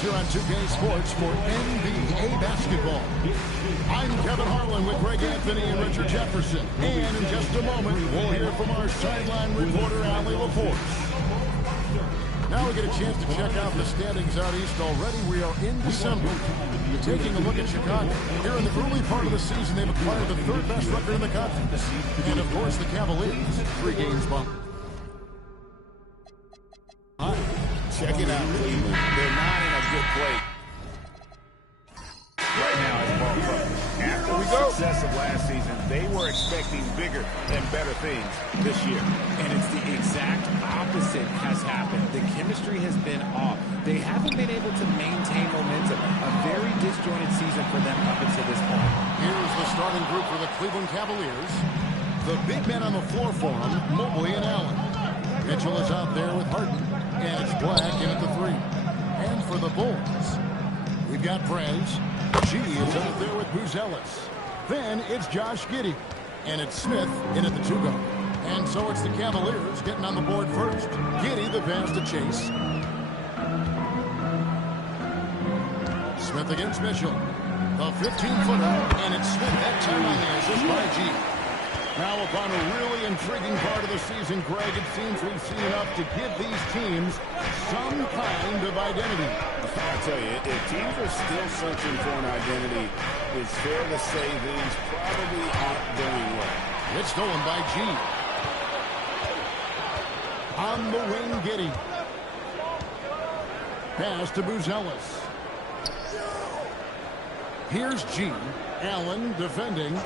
here on 2K Sports for NBA basketball. I'm Kevin Harlan with Greg Anthony and Richard Jefferson. And in just a moment, we'll hear from our sideline reporter, Allie LaForce. Now we get a chance to check out the standings out east already. We are in December. Taking a look at Chicago. Here in the early part of the season, they've acquired the third best record in the conference. And of course, the Cavaliers, 3 games bump. Check it out, Cleveland. They're not in a good place right now as ball club. After the success of last season, they were expecting bigger and better things this year. And it's the exact opposite has happened. The chemistry has been off. They haven't been able to maintain momentum. A very disjointed season for them up until this point. Here's the starting group for the Cleveland Cavaliers. The big men on the floor for them, Mobley and Allen. Mitchell is out there with Harden. And it's Black in at the 3. And for the Bulls, we've got Prez. G is out there with Buzelis. Then it's Josh Giddey. And it's Smith in at the 2 guard. And so it's the Cavaliers getting on the board first. Giddey the pass to Chase. Smith against Mitchell. The 15-footer. And it's Smith that time on the assist by G. Now upon a really intriguing part of the season, Greg, it seems we've seen enough to give these teams some kind of identity. I'll tell you, if teams are still searching for an identity, it's fair to say these probably aren't doing well. It's stolen by G. On the wing, Giddey. Pass to Buzelis. Here's G. Allen defending.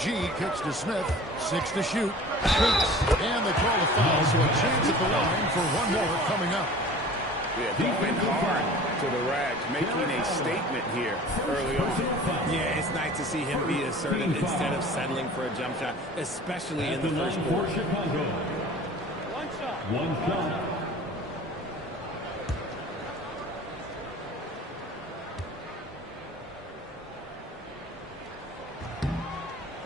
G kicks to Smith. 6 to shoot. Shoots. And they call a foul, so a chance at the line for one more coming up. Yeah, he went hard to the rack, making a statement here early on. Yeah, it's nice to see him be assertive instead of settling for a jump shot, especially in the first quarter. One shot.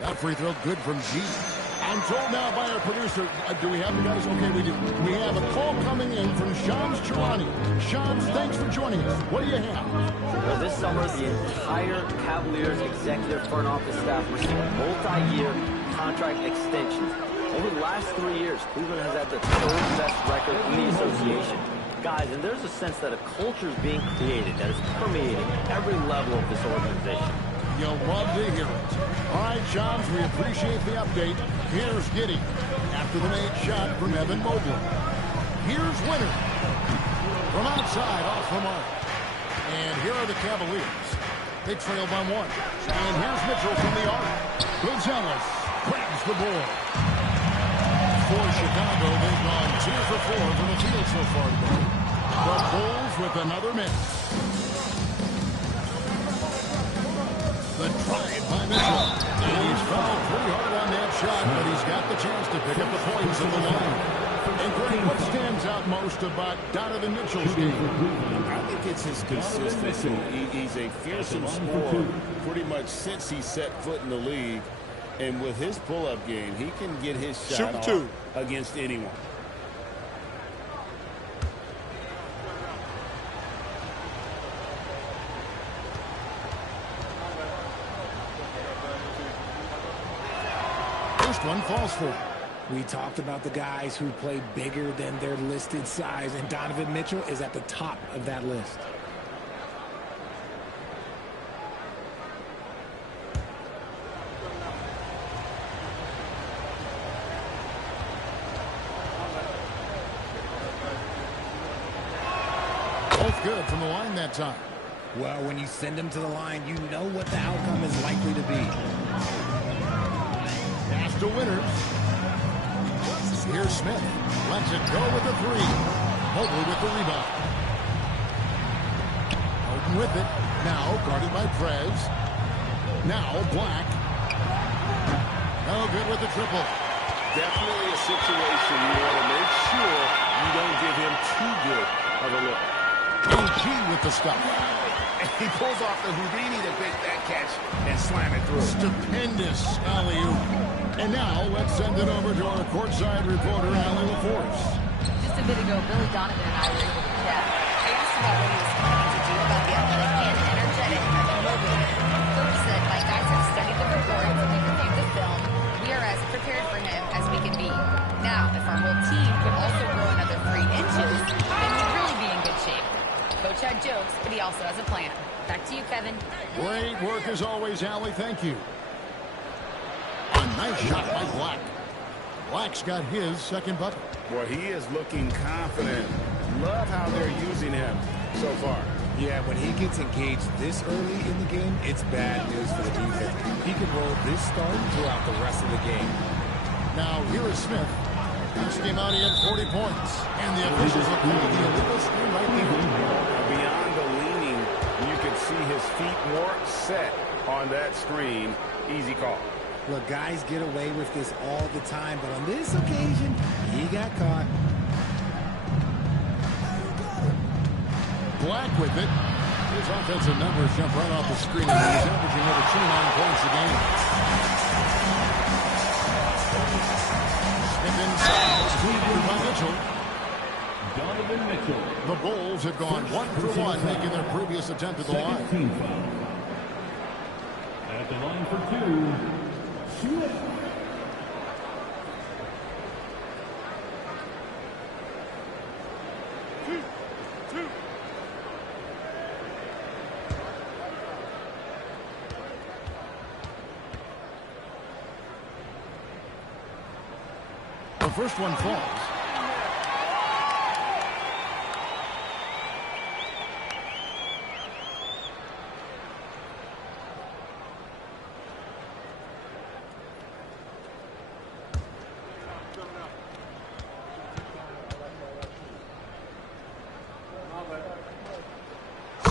That free throw good from G. I'm told now by our producer, do we have the guys? Okay, we do. We have a call coming in from Shams Charania. Shams, thanks for joining us. What do you have? Well, this summer, the entire Cavaliers executive front office staff received multi-year contract extensions. Over the last 3 years, Cleveland has had the third best record in the association. Guys, and there's a sense that a culture is being created that is permeating every level of this organization. You'll love to hear it. All right, Shams, we appreciate the update. Here's Giddey after the made shot from Evan Mobley. Here's Winter from outside off the mark. And here are the Cavaliers. They trail by 1. And here's Mitchell from the arc. Buzelis grabs the board. For Chicago, they've gone 2 for 4 from the field so far today. The Bulls with another miss. The drive by Mitchell. And he's fouled pretty hard on that shot, but he's got the chance to pick up the points at the line. And Greg, what stands out most about Donovan Mitchell's game? I think it's his consistency. He's a fearsome scorer pretty much since he set foot in the league. And with his pull-up game, he can get his shot off against anyone. First one falls for him. We talked about the guys who play bigger than their listed size, and Donovan Mitchell is at the top of that list. Both good from the line that time. Well, when you send them to the line, you know what the outcome is likely to be. Pass to Winters. Here's Smith. Lets it go with the 3. Mobley with the rebound. Harden with it. Now guarded by Prez. Now Black. No good with the triple. Definitely a situation you want to make sure you don't give him too good of a look. And G with the stuff. And he pulls off the Houdini to make that catch and slam it through. Stupendous alley-oop. And now let's send it over to our courtside reporter, Allie LaForce. Just a bit ago, Billy Donovan and I were able to chat. I asked him about what he was planning to Chud jokes, but he also has a plan. Back to you, Kevin. Great work as always, Allie. Thank you. A nice shot by Black. Black's got his second bucket. Boy, he is looking confident. Love how they're using him so far. Yeah, when he gets engaged this early in the game, it's bad news for the defense. He can roll this start throughout the rest of the game. Now, here is Smith. First game out, he had 40 points. And the officials have called the illegal screen right there. Beyond the leaning, you could see his feet more set on that screen. Easy call. Look, guys get away with this all the time, but on this occasion, he got caught. Black with it. His offensive numbers jump right off the screen. He's averaging over 29 points a game. Smith inside. Screened by Mitchell. Donovan Mitchell. The Bulls have gone 1 for 1, making their previous attempt at the line. Team foul. At the line for 2, Smith. The first one falls.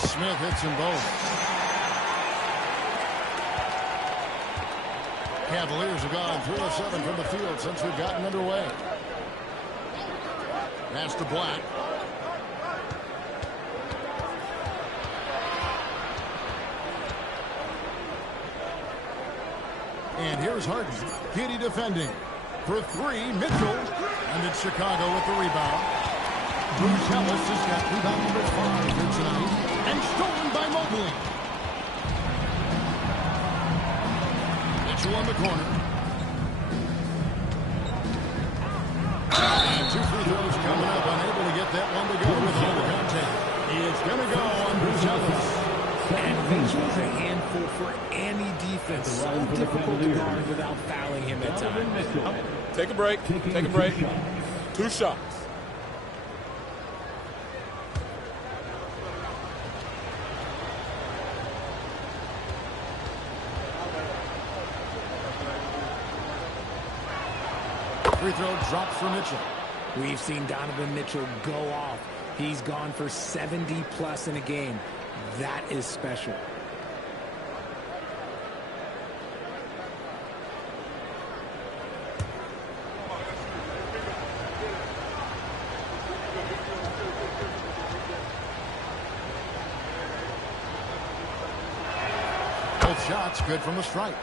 Smith hits them both. Cavaliers have gone 3 of 7 from the field since we've gotten underway. Pass to Black. And here's Harden. Giddy defending. For 3, Mitchell. And it's Chicago with the rebound. Bruce Ellis has got rebound number 5 here tonight. And stolen by Mobley. Mitchell on the corner. And 2 free throws coming up. Unable to get that one to go with all the contact. It's going to go on Bruce Ellis. And Mitchell's a handful for any defense. So difficult to guard without fouling him at times. Take a break. Take a break. 2 shots. Free throw drops for Mitchell. We've seen Donovan Mitchell go off. He's gone for 70+ in a game. That is special. Both shots good from the stripe.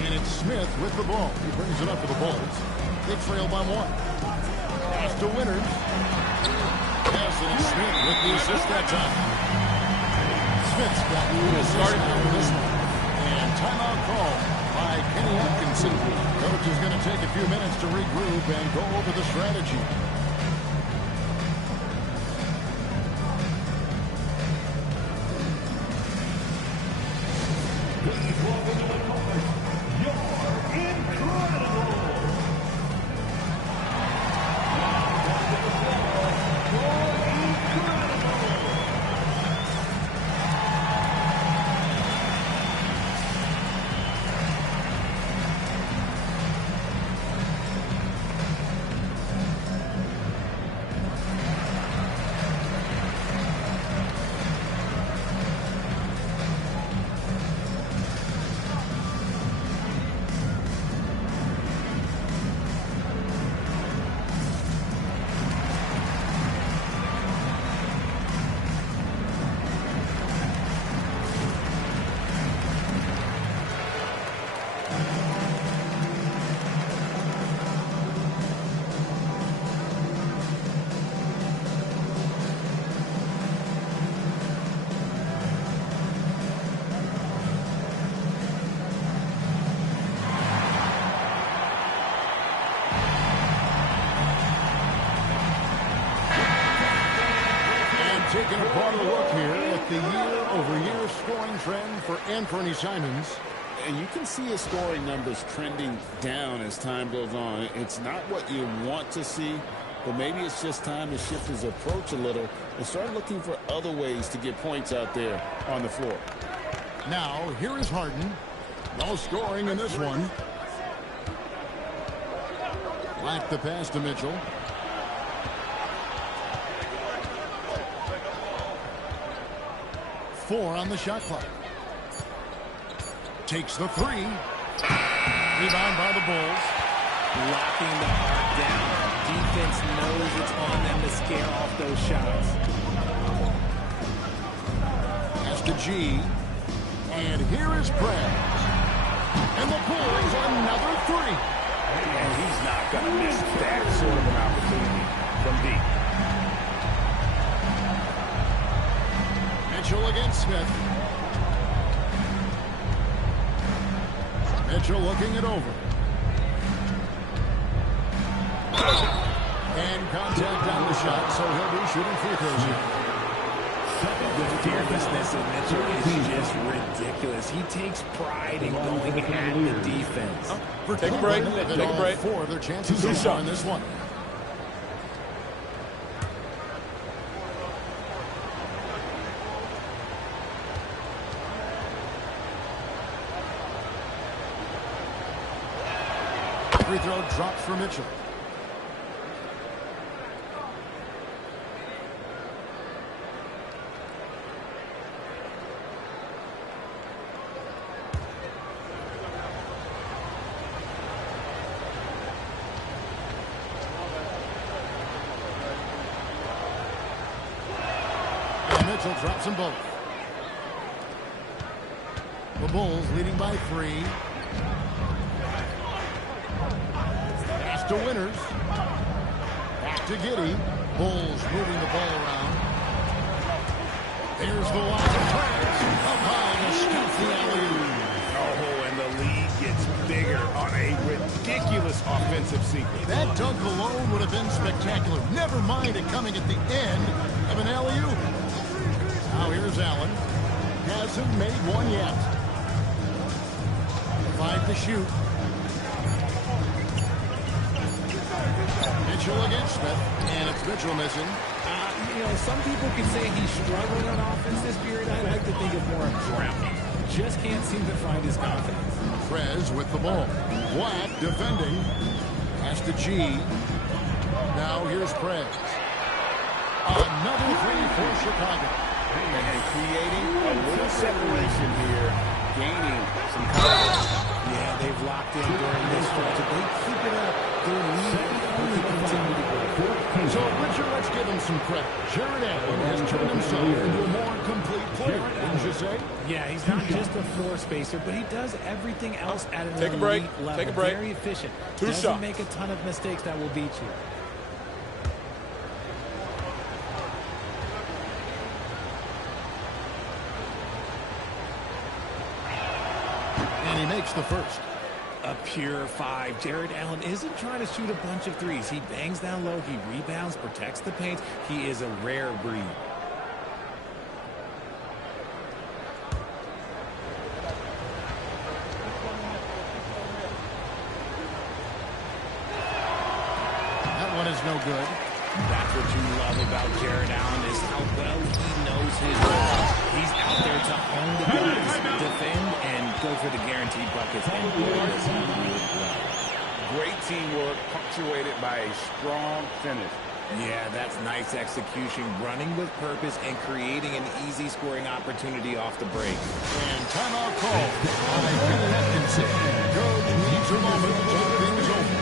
And it's Smith with the ball. He brings it up for the Bulls. They trail by 1. Pass to Winters. Pass to Smith with the assist that time. Smith's got the assist now for this one. And timeout call by Kenny Atkinson. Coach is going to take a few minutes to regroup and go over the strategy. Taking a broader look here at the year-over-year scoring trend for Anthony Simons. And you can see his scoring numbers trending down as time goes on. It's not what you want to see, but maybe it's just time to shift his approach a little and start looking for other ways to get points out there on the floor. Now, here is Harden. No scoring in this one. Black the pass to Mitchell. Four on the shot clock. Takes the three. Rebound by the Bulls. Locking the arc down. Defense knows it's on them to scare off those shots. Pass to G. And here is Brad. And the Bulls another three. And he's not going to miss that sort of an opportunity from deep. Mitchell against Smith. Mitchell looking it over. And contact on the shot, so he'll be shooting free throws here. The fearlessness of Mitchell is just ridiculous. He takes pride in going at the defense. Take a break. Take a break. Four of their chances so far in this one. Free throw drops for Mitchell. Mitchell drops them both. The Bulls leading by 3. Pass to Winters. Back to Giddey. Bulls moving the ball around. There's the line of France. Up high to stop the alley-oop. Oh, and the lead gets bigger on a ridiculous offensive sequence. That dunk alone would have been spectacular. Never mind it coming at the end of an alley-oop. Now here's Allen. Hasn't made one yet. 5 to shoot. Mitchell against Smith. And it's Mitchell missing. You know, some people can say he's struggling on offense this period. I like to think of more of drowning. Just can't seem to find his confidence. Prez with the ball. Black defending. Pass to G. Now here's Prez. Another three for Chicago. And creating a little separation here, gaining some confidence. Yeah, they've locked in during this stretch. If they keep it up, their lead will only continue to grow. So, Richard, let's give him some credit. Jared Allen has turned himself into a more complete player, wouldn't you say? Yeah, he's not just a floor spacer, but he does everything else at an Take a break. elite level. Take a break. Very efficient. 2 Doesn't shots. make a ton of mistakes that will beat you. And he makes the first. A pure 5. Jared Allen isn't trying to shoot a bunch of threes. He bangs down low. He rebounds, protects the paint. He is a rare breed. That one is no good. That's what you love about Jared Allen is how well he knows his role. He's out there to own the guys, defend, and go for the guaranteed buckets. And boy, does he do it well. Great teamwork punctuated by a strong finish. Yeah, that's nice execution, running with purpose and creating an easy scoring opportunity off the break. And timeout call by Kenny Atkinson. Coach needs a moment to talk things over.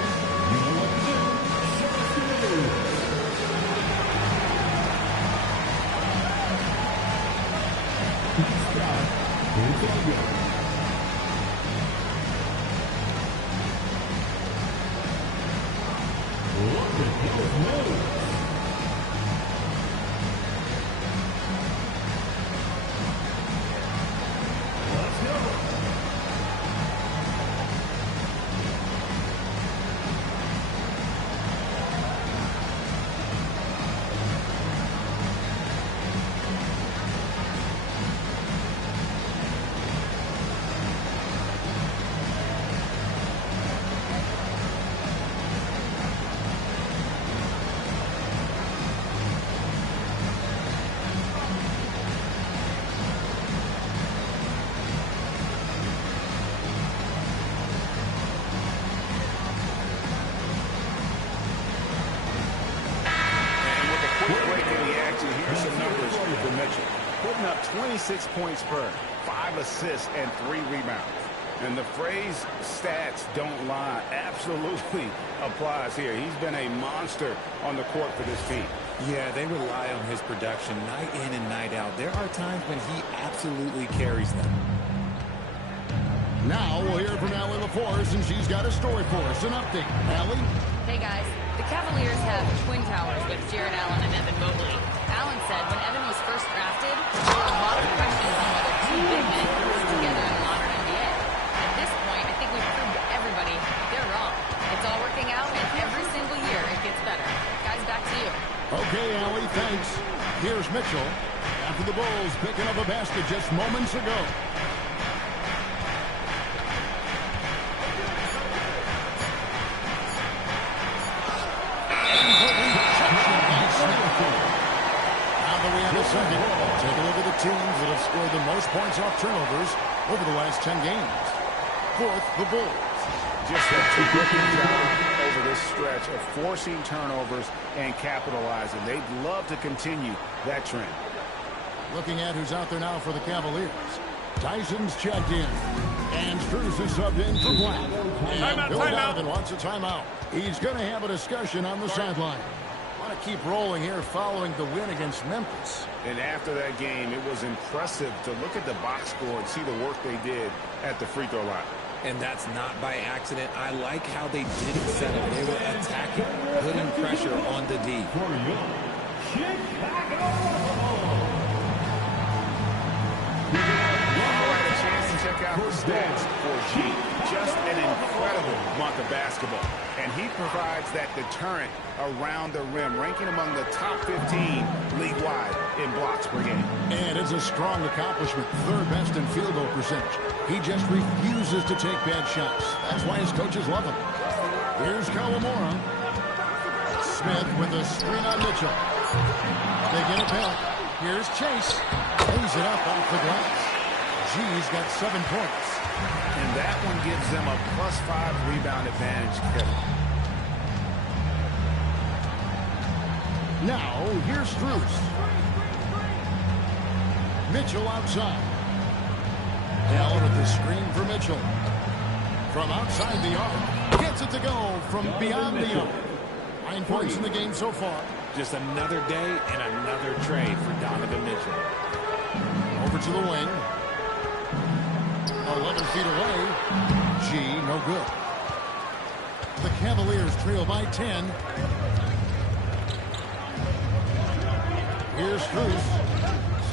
up 26 points per, 5 assists, and 3 rebounds. And the phrase stats don't lie absolutely applies here. He's been a monster on the court for this team. Yeah, they rely on his production night in and night out. There are times when he absolutely carries them. Now we'll hear from Allie LaForce, and she's got a story for us. An update. Allie? Hey, guys. The Cavaliers have twin towers with Jared Allen and Evan Mobley. Allen said when Evan was first drafted, there were a lot of questions on whether two big men could work together in the modern NBA. At this point, I think we've proved to everybody they're wrong. It's all working out, and every single year it gets better. Guys, back to you. Okay, Allie, thanks. Here's Mitchell after the Bulls picking up a basket just moments ago. Second, take a look at the teams that have scored the most points off turnovers over the last 10 games. Fourth, the Bulls. Just a terrific job over this stretch of forcing turnovers and capitalizing. They'd love to continue that trend. Looking at who's out there now for the Cavaliers. Tyson's checked in. And Strus is subbed in for Black. And Bill Donovan wants a timeout. He's going to have a discussion on the sideline. Want to keep rolling here following the win against Memphis. And after that game, it was impressive to look at the box score and see the work they did at the free throw line. And that's not by accident. I like how they didn't settle. They were attacking, putting pressure on the D. Check out the stats for G. Just an incredible month of basketball. And he provides that deterrent around the rim, ranking among the top 15 league-wide in blocks per game. And it's a strong accomplishment. Third best in field goal percentage. He just refuses to take bad shots. That's why his coaches love him. Here's Kawamura. Smith with a screen on Mitchell. They get it back. Here's Chase. Lays it up off the glass. G's got 7 points. And that one gives them a +5 rebound advantage, Kevin. Now, here's Strus. Mitchell outside. Allen with the screen for Mitchell. From outside the arc. Gets it to go from beyond the arc. 9 points in the game so far. Just another day and another trade for Donovan Mitchell. Over to the wing. 11 feet away. G, no good. The Cavaliers trail by 10. Here's Strus.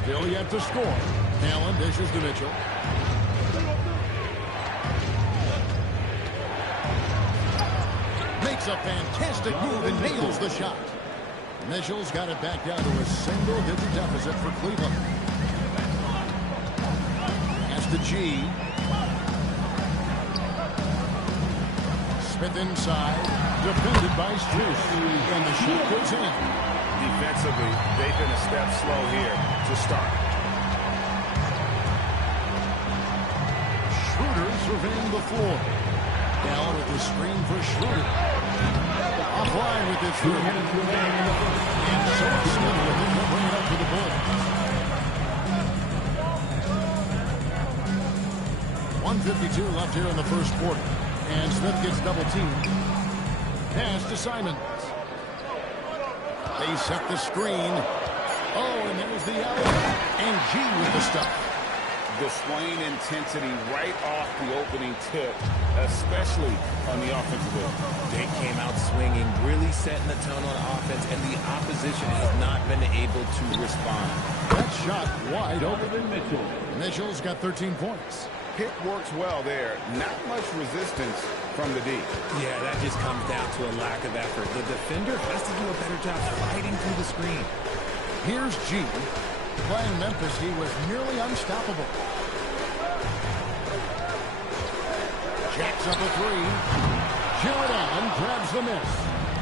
Still yet to score. Allen dishes to Mitchell. Makes a fantastic move and nails the shot. Mitchell's got it back down to a single-digit deficit for Cleveland. As to G. Smith inside. Defended by Strus. And the shot goes in. Defensively, they've been a step slow here to start. Schroeder surveying the floor. Down with the screen for Schroeder. Offline with this through. And so Smith with it. They'll bring it up to the Bulls. 1:52 left here in the first quarter. And Smith gets double teamed. Pass to Simons. They set the screen. Oh, and there's the alley. And G with the stuff. Displaying intensity right off the opening tip, especially on the offensive end. They came out swinging, really setting the tone on offense, and the opposition has not been able to respond. That shot wide open. Mitchell's got 13 points. Pick works well there. Not much resistance from the D. Yeah, that just comes down to a lack of effort. The defender has to do a better job fighting through the screen. Here's G. Playing Memphis, he was nearly unstoppable. Jacks up a three. Jared Allen grabs the miss.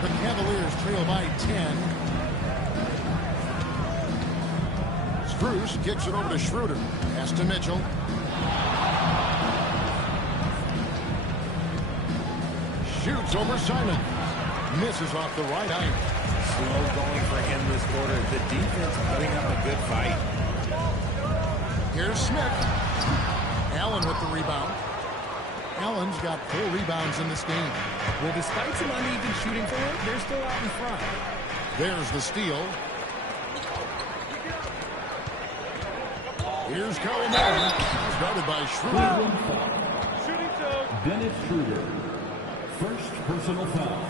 The Cavaliers trail by 10. Strus kicks it over to Schroeder. Pass to Mitchell. Shoots over Simon. Misses off the right iron. Slow going for him this quarter. The defense putting up a good fight. Here's Smith. Allen with the rebound. Allen's got 4 rebounds in this game. Well, despite some uneven shooting for him, they're still out in front. There's the steal. Here's Calamari. Started by Schroeder. Dennis Schroeder. First personal foul.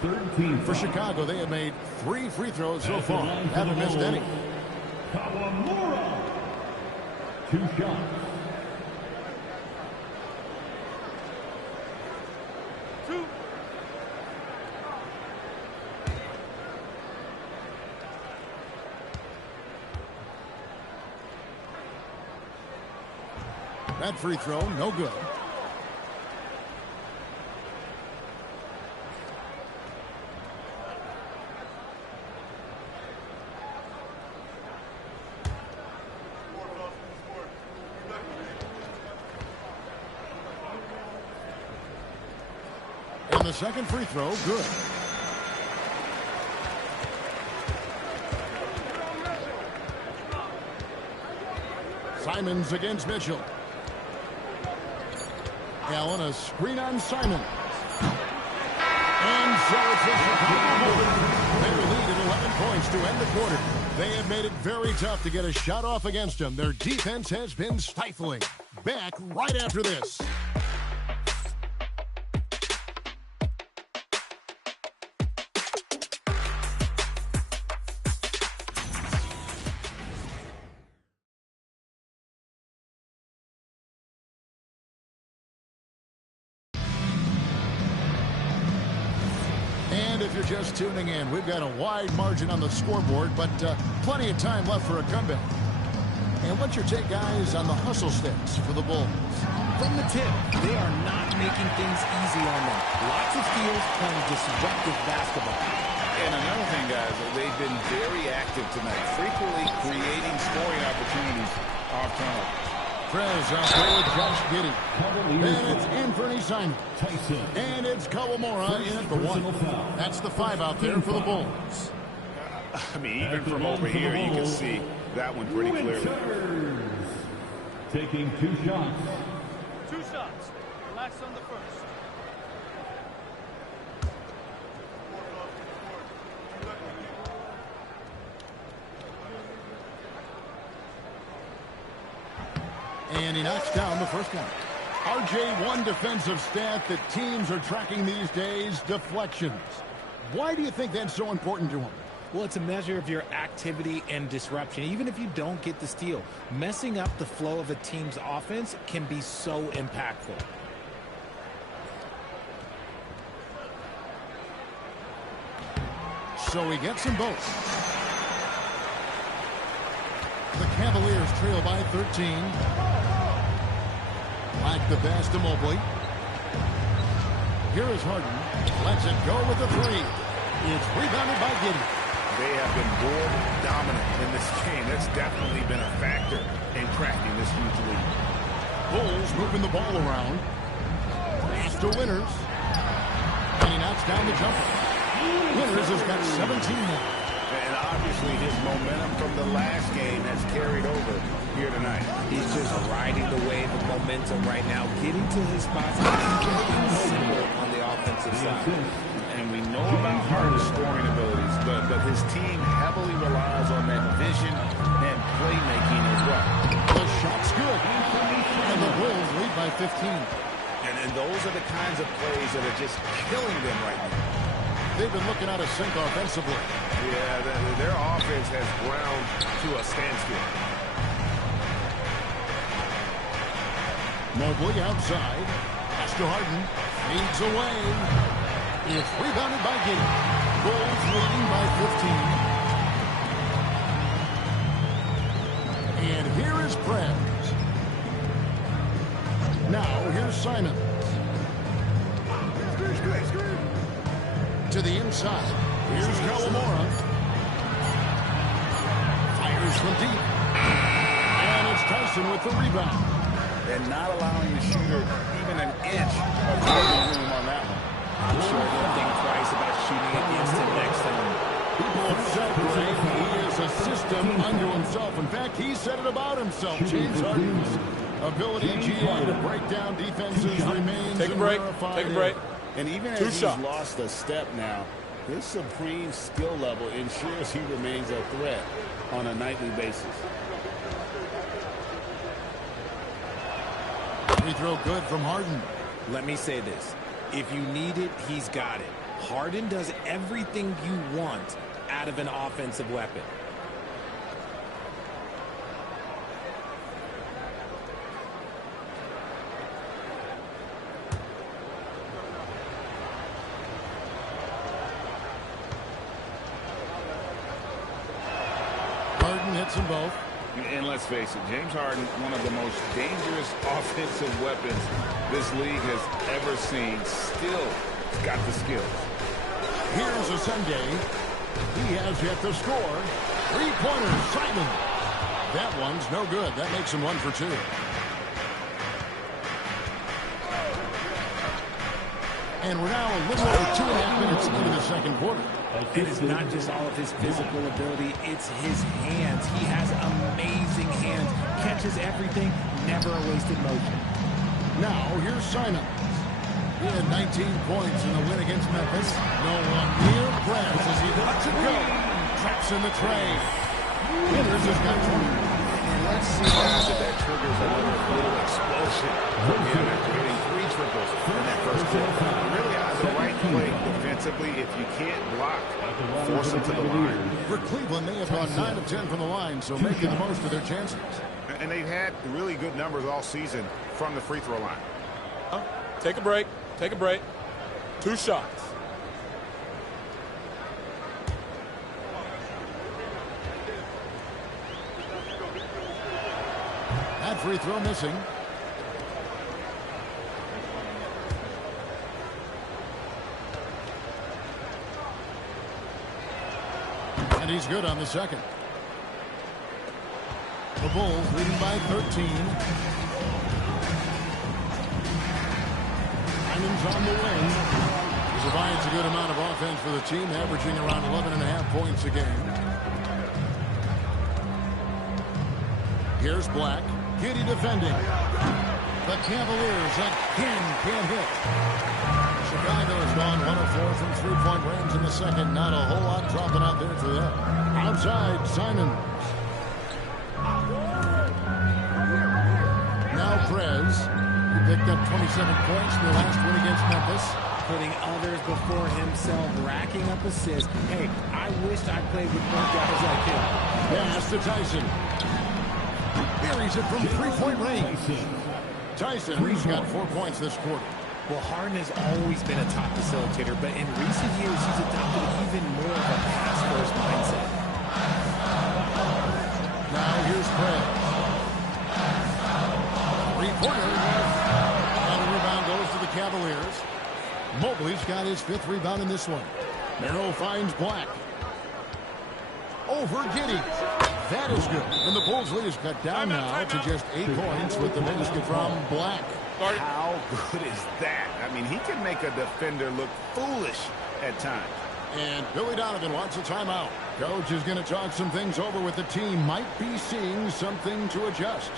Third team For Chicago, they have made 3 free throws so far. Haven't missed any. Kawamura. 2 shots. That free throw, no good. And the second free throw, good. Simons against Mitchell. Allen, a screen on Simon. And so it's a Chicago. They lead at 11 points to end the quarter. They have made it very tough to get a shot off against them. Their defense has been stifling. Back right after this. If you're just tuning in, we've got a wide margin on the scoreboard, but plenty of time left for a comeback. And what's your take, guys, on the hustle sticks for the Bulls? From the tip, they are not making things easy on them. Lots of steals, playing disruptive basketball. And another thing, guys, they've been very active tonight, frequently creating scoring opportunities off turnover. Prez out there with Josh Giddey. And it's Anthony Simon. And it's Kawamura in for 1. That's the 5 out there for the Bulls. I mean, even from over here, you can see that one pretty clearly. Taking 2 shots. 2 shots. Relax on the first. And he knocks down the first one. RJ, one defensive stat that teams are tracking these days, deflections. Why do you think that's so important to him? Well, it's a measure of your activity and disruption. Even if you don't get the steal, messing up the flow of a team's offense can be so impactful. So he gets them both. The Cavaliers trail by 13. Like the pass to Mobley. Here is Harden. Lets it go with the 3. It's rebounded by Giddey. They have been board dominant in this game. That's definitely been a factor in cracking this huge lead. Bulls moving the ball around. Pass to Winters. And he knocks down the jumper. Winters has got 17 now. And obviously his momentum from the last game has carried over here tonight. He's just riding the wave of momentum right now, getting to his spots on the offensive side. And we know about Harden's scoring abilities, but his team heavily relies on that vision and playmaking as well. The shot's good. And the Bulls lead by 15. And those are the kinds of plays that are just killing them right now. They've been looking out of sync offensively. Yeah, their offense has ground to a standstill. Mobley outside. Pass to Harden. Feeds away. It's rebounded by Giddey. Bulls leading by 15. And here is Prez. Now here's Simon. To the inside. Here's Kawamura. Fires from deep. And it's Tyson with the rebound. And not allowing the shooter even an inch of room on that one. I'm sure he'll think twice about shooting against him next time. People have said he is assistant system unto himself. In fact, he said it about himself. James Harden's ability, GA, to break down defenses remains Take a break. unverified. Take a break. And even as he's lost a step now, his supreme skill level ensures he remains a threat on a nightly basis. Free throw good from Harden. Let me say this. If you need it, he's got it. Harden does everything you want out of an offensive weapon. Harden hits them both. And let's face it, James Harden, one of the most dangerous offensive weapons this league has ever seen, still got the skills. Here's a Sunday. He has yet to score. Three-pointer, Simon. That one's no good. That makes him 1 for 2. And we're now a little over 2.5 minutes into the second quarter. It is not just all of his physical ability, it's his hands. He has amazing hands, catches everything, never a wasted motion. Now, here's Simon. He had 19 points in the win against Memphis. No one near Prez as he lets it go. Traps in the tray. Winters has got 20. And let's see if that triggers a little explosion from him after getting 3 triples in that first quarter. Really has the right play defensively. If you can't block, force him to the line. For Cleveland, they have gone 9 of 10 from the line, so making the most of their chances. And they've had really good numbers all season from the free throw line. Take a break. Take a break. 2 shots. That free throw missing. And he's good on the second. The Bulls leading by 13. Simon's on the wing. He provides a good amount of offense for the team, averaging around 11.5 points a game. Here's Black. Giddy defending. The Cavaliers again can't hit. Chicago's gone 1 of 4 from three-point range in the second. Not a whole lot dropping out there for them. Outside, Simon. Now Prez. He picked up 27 points in the last win against Memphis. Putting others before himself, racking up assists. Hey, I wished I played with more guys like him. Pass to Tyson. Buries it from three-point range. Tyson, he's got 4 points this quarter. Well, Harden has always been a top facilitator, but in recent years, he's adopted even more of a pass-first mindset. Now here's Prez. Three-pointer. And a rebound goes to the Cavaliers. Mobley's got his 5th rebound in this one. Merrill finds Black. Over Giddy. That is good. And the Bulls lead is cut down now to just 8 points with the basket from Black. How good is that? I mean, he can make a defender look foolish at times. And Billy Donovan wants a timeout. Coach is going to talk some things over with the team. Might be seeing something to adjust.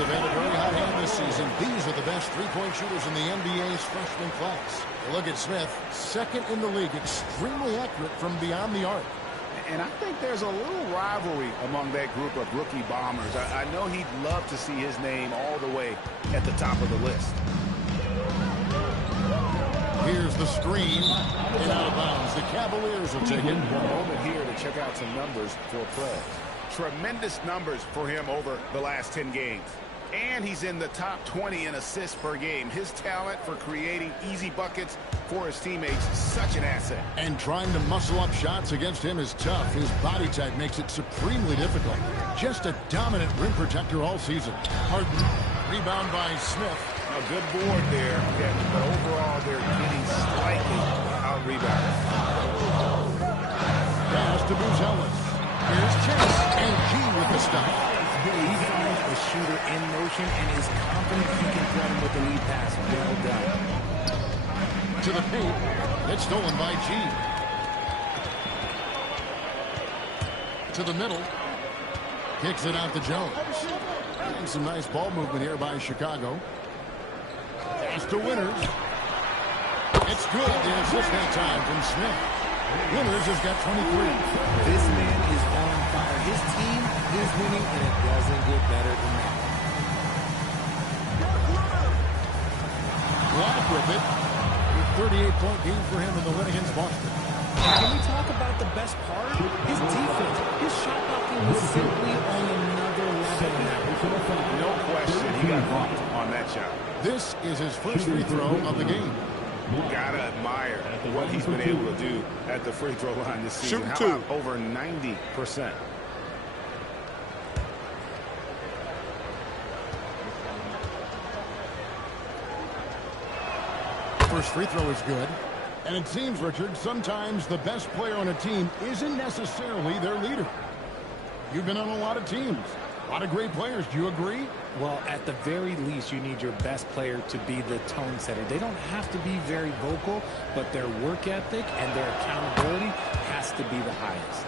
have had a very hot hand this season. These are the best three-point shooters in the NBA's freshman class. Look at Smith, second in the league, extremely accurate from beyond the arc. And I think there's a little rivalry among that group of rookie bombers. I know he'd love to see his name all the way at the top of the list. Here's the screen. And out of bounds. The Cavaliers will take it. A moment here to check out some numbers for Prez. Tremendous numbers for him over the last 10 games. And he's in the top 20 in assists per game. His talent for creating easy buckets for his teammates is such an asset. And trying to muscle up shots against him is tough. His body type makes it supremely difficult. Just a dominant rim protector all season. Harden, rebound by Smith. A good board there, but overall they're getting slightly out-rebounded. Pass to Buzelis. Here's Chase. And Key with the stop. He finds a shooter in motion and is confident he can thread him with the lead pass. Well done. To the paint. It's stolen by G. To the middle. Kicks it out to Jones. And some nice ball movement here by Chicago. Pass to Winters. It's good. The assist that time from Smith. Winters has got 23. This man is on fire. His team is winning, and it doesn't get better than that. Block with it. 38-point game for him in the win against Boston. Can we talk about the best part? His defense. His shot blocking was simply on another level. No question, he got bumped on that shot. This is his first free throw of the game. Gotta admire what he's been able to do at the free throw line this season. How about over 90%? First free throw is good. And it seems, Richard, sometimes the best player on a team isn't necessarily their leader. You've been on a lot of teams. A lot of great players. Do you agree? Well, at the very least, you need your best player to be the tone setter. They don't have to be very vocal, but their work ethic and their accountability has to be the highest.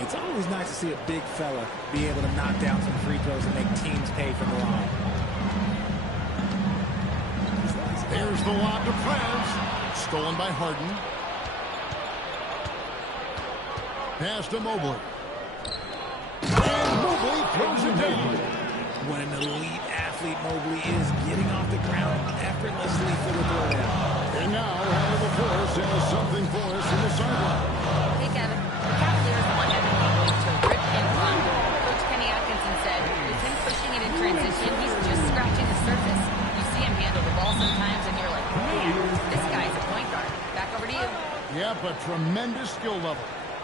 It's always nice to see a big fella be able to knock down some free throws and make teams pay for the line. There's the lob to Prez. Stolen by Harden. Pass to Mobley. And Mobley throws it down. What an elite athlete Mobley is, getting off the ground effortlessly for the throwdown. And now, Cle Chi has something for us from the sideline. Hey, Kevin. The Cavaliers want Evan Mobley to rip and run. Coach Kenny Atkinson said, with him pushing it in transition, he's just scratching the surface. You see him handle the ball sometimes, and you're like, man, this guy's a point guard. Back over to you. Yep, a tremendous skill level.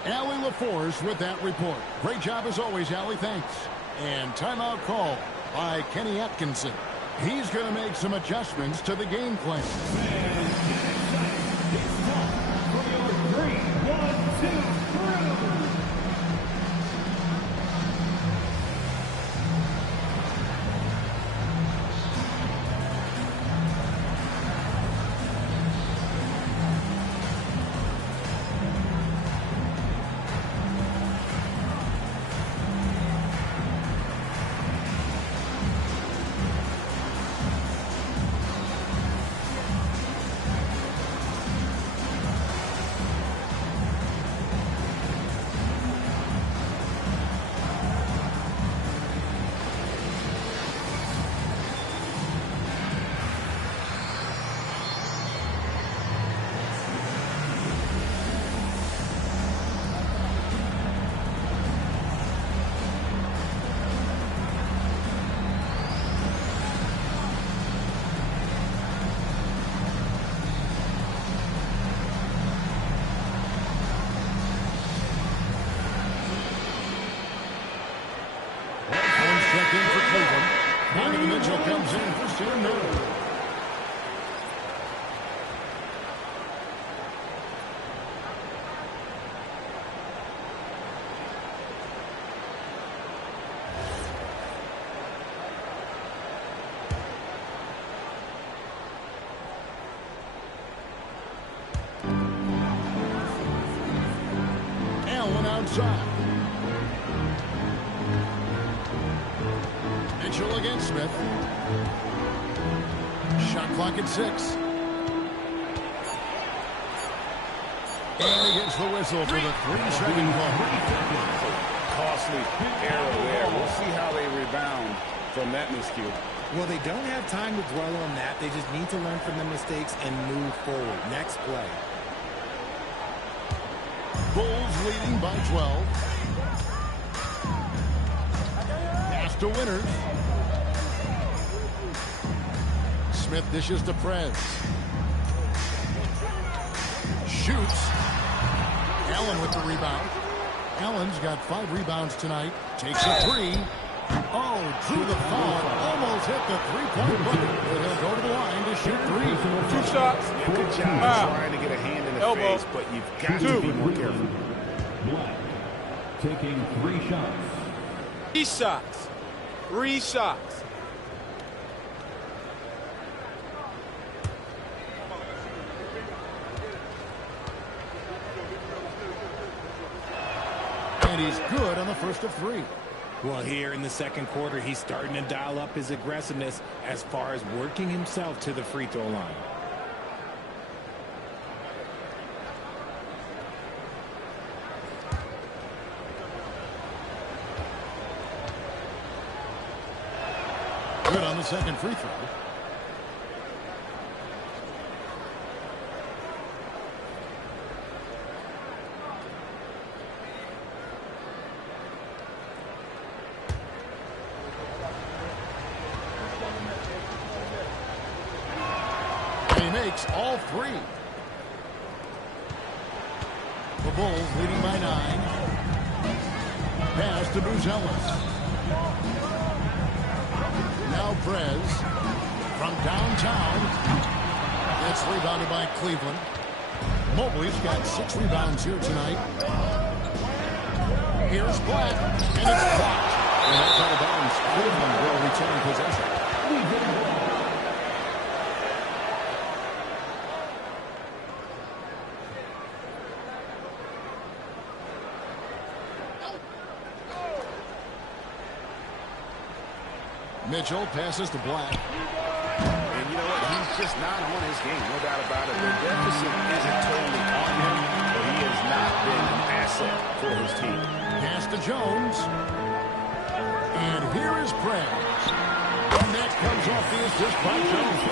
Allie LaForce with that report. Great job as always, Allie. Thanks. And timeout call by Kenny Atkinson. He's going to make some adjustments to the game plan. Check in for Cleveland. Donovan Mitchell comes in for Sam Miller. Allen outside. Mitchell Mitchell against Smith. Shot clock at 6. And he gets the whistle for the 3-second call. Costly error there. We'll see how they rebound from that miscue. Well, they don't have time to dwell on that. They just need to learn from the mistakes and move forward. Next play. Bulls leading by 12. Pass to Winters. Smith dishes to Prez. Shoots. Allen with the rebound. Allen's got 5 rebounds tonight. Takes a 3. Oh, drew the foul. Almost hit the 3-point bucket. But he'll go to the line to shoot 3. 2 shots. Yeah, good job trying to get a hand in the face, but you've got to be more careful. Black taking 3 shots. 3 shots. 3 shots. And he's good on the first of 3. Well, here in the second quarter, he's starting to dial up his aggressiveness as far as working himself to the free throw line. Good on the second free throw. He makes all 3. The Bulls leading by 9. Pass to Buzelis. Now Prez from downtown. Gets rebounded by Cleveland. Mobley's got 6 rebounds here tonight. Here's Black, and it's blocked. And that's out of bounds. Cleveland will retain possession. Mitchell passes to Black. And you know what? He's just not on his game, no doubt about it. The deficit isn't totally on him, but he has not been an asset for his team. Pass to Jones. And here is Prez. And that comes off the assist by Jones.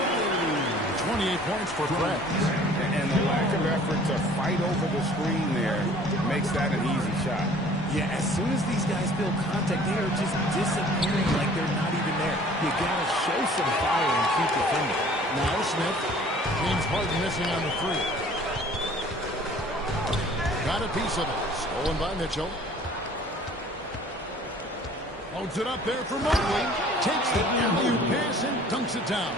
28 points for Prez. And the lack of effort to fight over the screen there makes that an easy shot. Yeah, as soon as these guys feel contact, they are just disappearing like they're not even there. You got to show some fire and keep defending. Now Smith. James Harden missing on the 3. Got a piece of it. Stolen by Mitchell. Holds it up there for Mobley. Takes the alley-oop pass and dunks it down.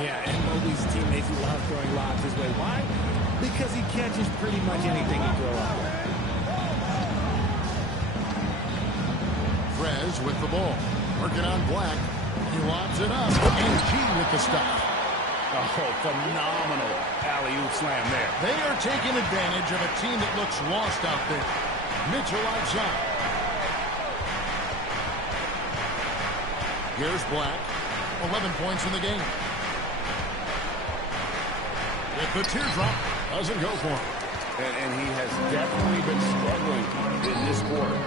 Yeah, and Mobley's teammates love throwing lobs his way. Why? Because he catches pretty much anything you throw out there. Prez with the ball. Working on Black. He lobs it up. And G with the stop. Oh, phenomenal alley-oop slam there. They are taking advantage of a team that looks lost out there. Mitchell outside. Here's Black. 11 points in the game. With the teardrop. Doesn't go for him. And he has definitely been struggling in this quarter.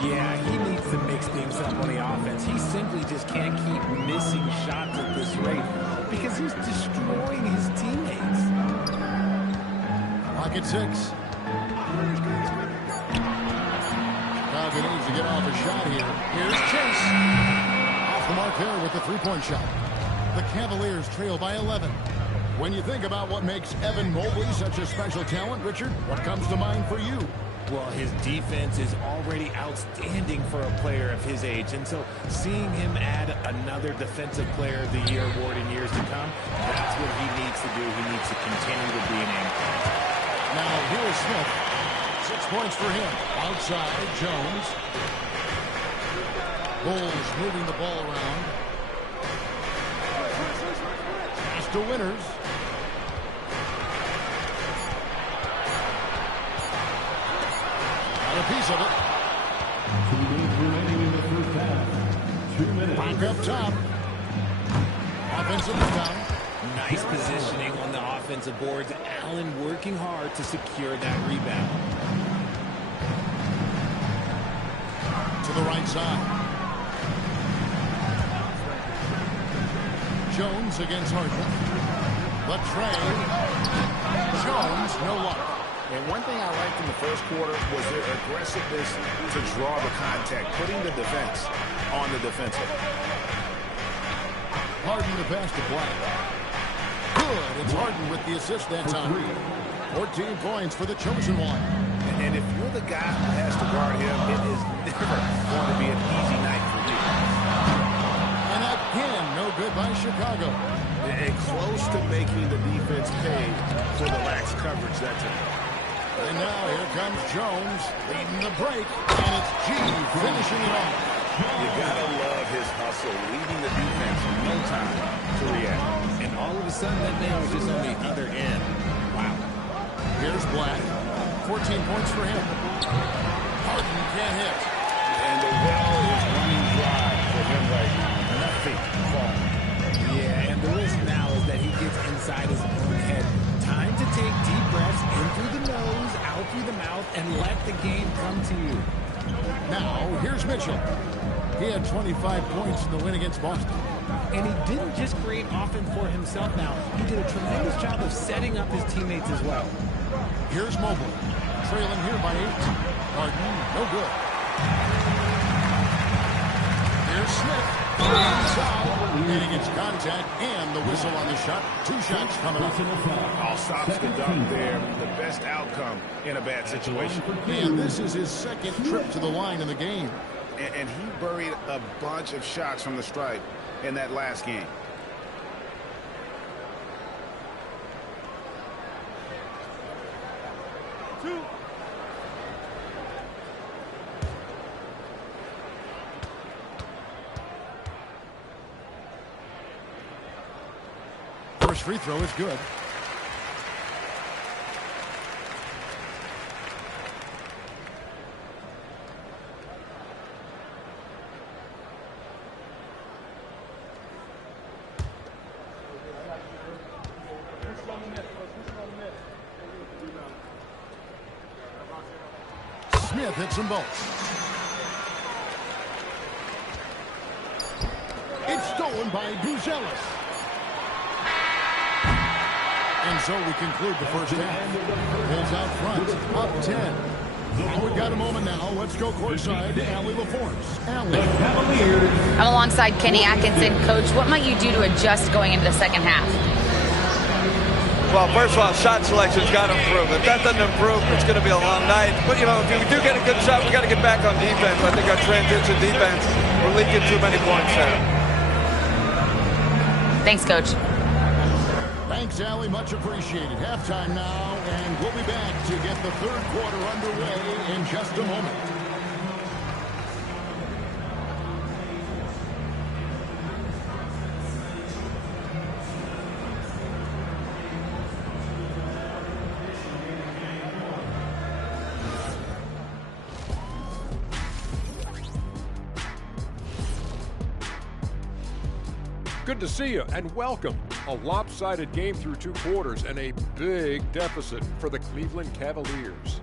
Yeah, he needs to mix things up on the offense. He simply just can't keep missing shots at this rate because he's destroying his teammates. Pocket 6. Chicago needs to get off a shot here. Here's Chase. Off the mark there with the 3-point shot. The Cavaliers trail by 11. When you think about what makes Evan Mobley such a special talent, Richard, what comes to mind for you? Well, his defense is already outstanding for a player of his age, and so seeing him add another Defensive Player of the Year award in years to come, that's what he needs to do. He needs to continue to be an anchor. Now, here is Smith. 6 points for him. Outside, Jones. Bulls moving the ball around. Pass to Winters. Got a piece of it. 2 minutes remaining in the first half. 2 minutes. Clock up top. Offensive rebound. Nice positioning on the offensive boards. Allen working hard to secure that rebound. To the right side. Jones against Harden. The trade. Jones, no luck. And one thing I liked in the first quarter was their aggressiveness to draw the contact, putting the defense on the defensive. Harden to pass to Black. Good. It's Harden with the assist that time. 14 points for the chosen one. And if you're the guy who has to guard him, it is never going to be an easy night for you. And again, no good by Chicago. And close to making the defense pay for the lax coverage that time. And now here comes Jones leading the break, and it's G finishing it off. You gotta love his hustle, leading the defense in no time to react. And all of a sudden, that man was just on the other end. Wow. Here's Black. 14 points for him. Harden can't hit. And the well is running dry for him right now. Nothing falling. Yeah, and the risk now is that he gets inside his own head. Time to take deep breaths in through the nose, out through the mouth, and let the game come to you. Now, here's Mitchell. He had 25 points in the win against Boston. And he didn't just create offense for himself now. He did a tremendous job of setting up his teammates as well. Here's Mobley. Trailing here by 8. Harden, no good. Here's Smith. Inside. Getting its contact and the whistle on the shot. 2 shots coming up. All stops the dunk there. The best outcome in a bad situation. And this is his second trip to the line in the game. And he buried a bunch of shots from the stripe in that last game. First free throw is good. Smith hits them both. It's stolen by Buzelis. And so we conclude the first half. Bulls out front, up 10. We've got a moment now. Let's go courtside to Allie LaForce. Allie. I'm alongside Kenny Atkinson. Coach, what might you do to adjust going into the second half? Well, first of all, shot selection's got to improve. If that doesn't improve, it's going to be a long night. But, you know, if we do get a good shot, we got to get back on defense. I think our transition defense, we're leaking too many points there. Thanks, Coach. Thanks, Allie. Much appreciated. Halftime now, and we'll be back to get the third quarter underway in just a moment. Good to see you and welcome. A lopsided game through 2 quarters and a big deficit for the Cleveland Cavaliers.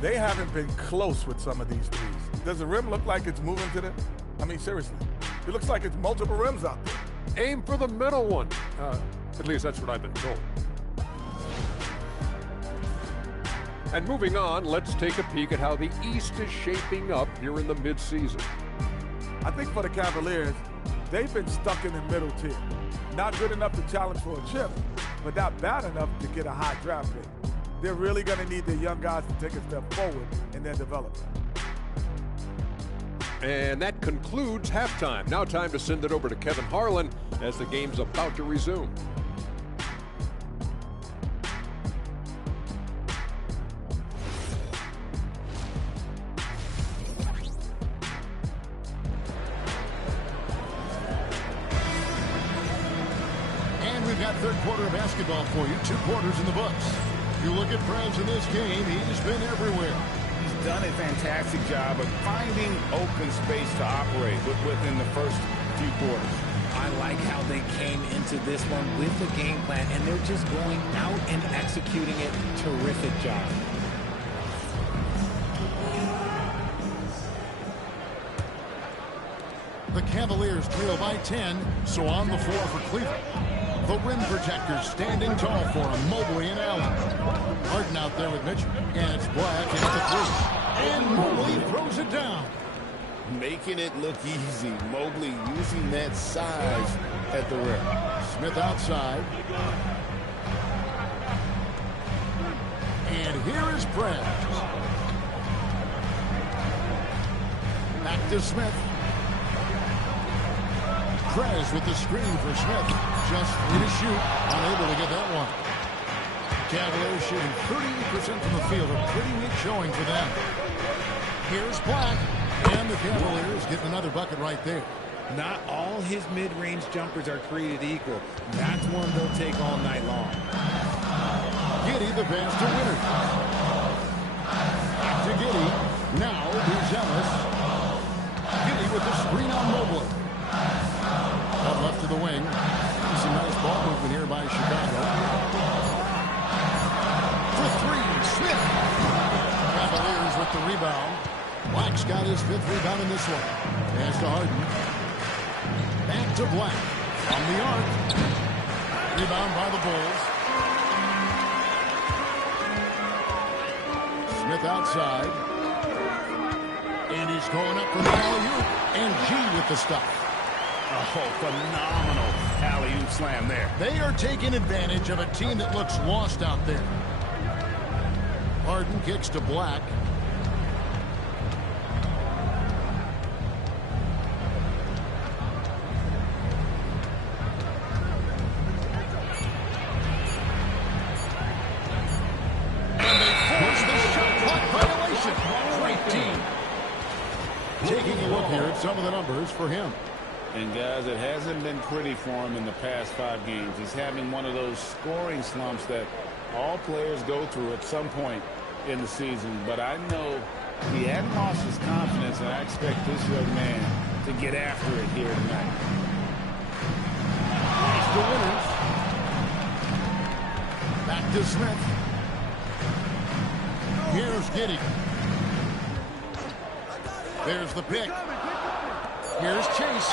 They haven't been close with some of these threes. Does the rim look like it's moving to them? I mean, seriously. It looks like it's multiple rims out there. Aim for the middle one. At least that's what I've been told. And moving on, let's take a peek at how the East is shaping up here in the midseason. I think for the Cavaliers, they've been stuck in the middle tier. Not good enough to challenge for a chip, but not bad enough to get a high draft pick. They're really going to need their young guys to take a step forward in their development. And that concludes halftime. Now time to send it over to Kevin Harlan as the game's about to resume. Third quarter of basketball for you. 2 quarters in the books. You look at Prez in this game, he's been everywhere. He's done a fantastic job of finding open space to operate within the first few quarters. I like how they came into this one with a game plan, and they're just going out and executing it. Terrific job. The Cavaliers trail by 10, so on the floor for Cleveland. The rim protectors standing tall for him, Mobley and Allen. Harden out there with Mitchell, and it's Black into the three. And Mobley throws it down. Making it look easy. Mobley using that size at the rim. Smith outside. And here is Prez. Back to Smith. Prez with the screen for Smith. Just 3 to shoot. Unable to get that one. Cavaliers shooting 38% from the field. A pretty weak showing for them. Here's Black. And the Cavaliers getting another bucket right there. Not all his mid-range jumpers are created equal. That's one they'll take all night long. Giddey the pass to Winter. Back to Giddey. Now Buzelis. Giddey with the screen on Mobley. Up left to the wing. Some nice ball movement here by Chicago. For 3, Smith. Cavaliers with the rebound. Black's got his 5th rebound in this one. Pass to Harden. Back to Black. On the arc. Rebound by the Bulls. Smith outside. And he's going up for the alley-oop. And G with the stop. Oh, phenomenal alley-oop slam there. They are taking advantage of a team that looks lost out there. Harden kicks to Black. And they force the shot clock violation. Great team. Taking a look here at some of the numbers for him. And guys, it hasn't been pretty for him in the past 5 games. He's having one of those scoring slumps that all players go through at some point in the season. But I know he hadn't lost his confidence, and I expect this young man to get after it here tonight. Here's the Winners. Back to Smith. Here's Giddey. There's the pick. Here's Chase.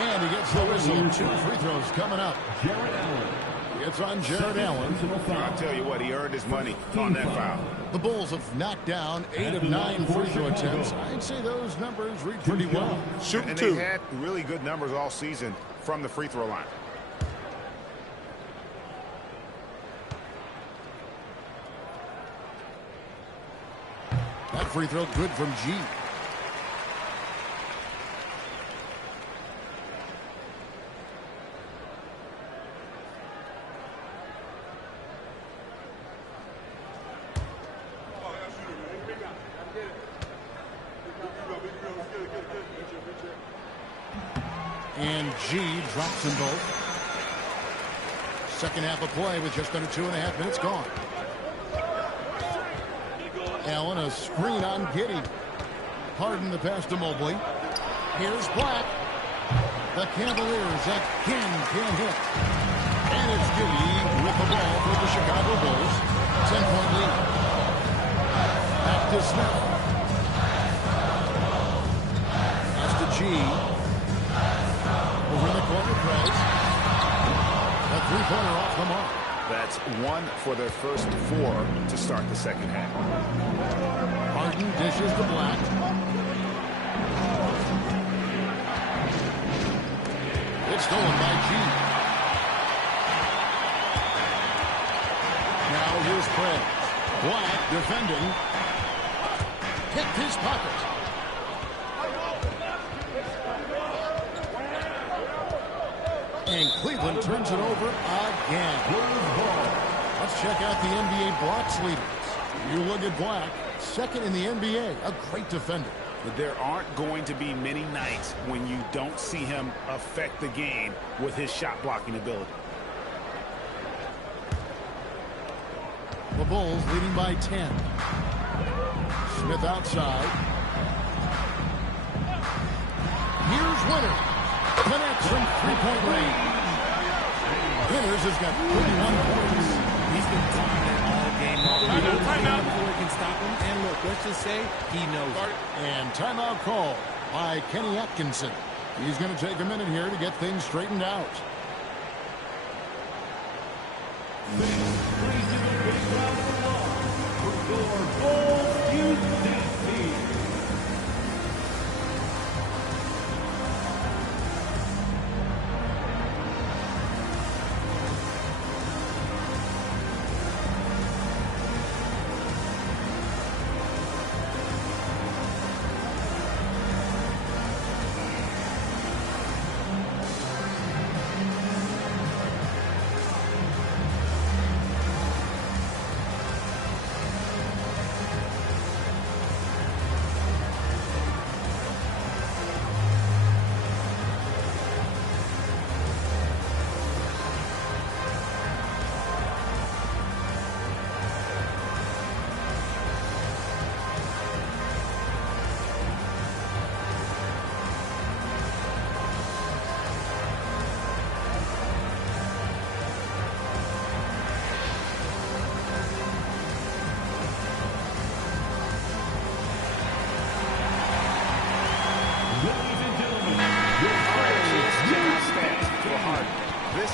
And he gets the whistle. 2 free throws coming up. It's on Jared Allen. I'll tell you what, he earned his money on that foul. The Bulls have knocked down 8 of 9 free throw attempts. I'd say those numbers read pretty well. And they've had really good numbers all season from the free throw line. That free throw good from G. And G drops them both. Second half of play with just under 2.5 minutes gone. Allen, a screen on Giddey. Harden the pass to Mobley. Here's Black. The Cavaliers again can't hit. And it's Giddey with the ball for the Chicago Bulls. 10-point lead. Back to Smith. Pass to G. Over in the corner, Prez. A 3-pointer off the mark. That's 1 for their first 4 to start the second half. Harden dishes to Black. It's stolen by G. Now here's Prez. Black defending. Picked his pocket. And Cleveland turns it over again. Let's check out the NBA blocks leaders. You look at Black, second in the NBA, a great defender. But there aren't going to be many nights when you don't see him affect the game with his shot blocking ability. The Bulls leading by 10. Smith outside. Here's Winter. Connects from three-point range. Winters has got 31 points. He's been dominant all game long. Timeout. Can stop him. And look, let's just say he knows it. And timeout call by Kenny Atkinson. He's going to take a minute here to get things straightened out.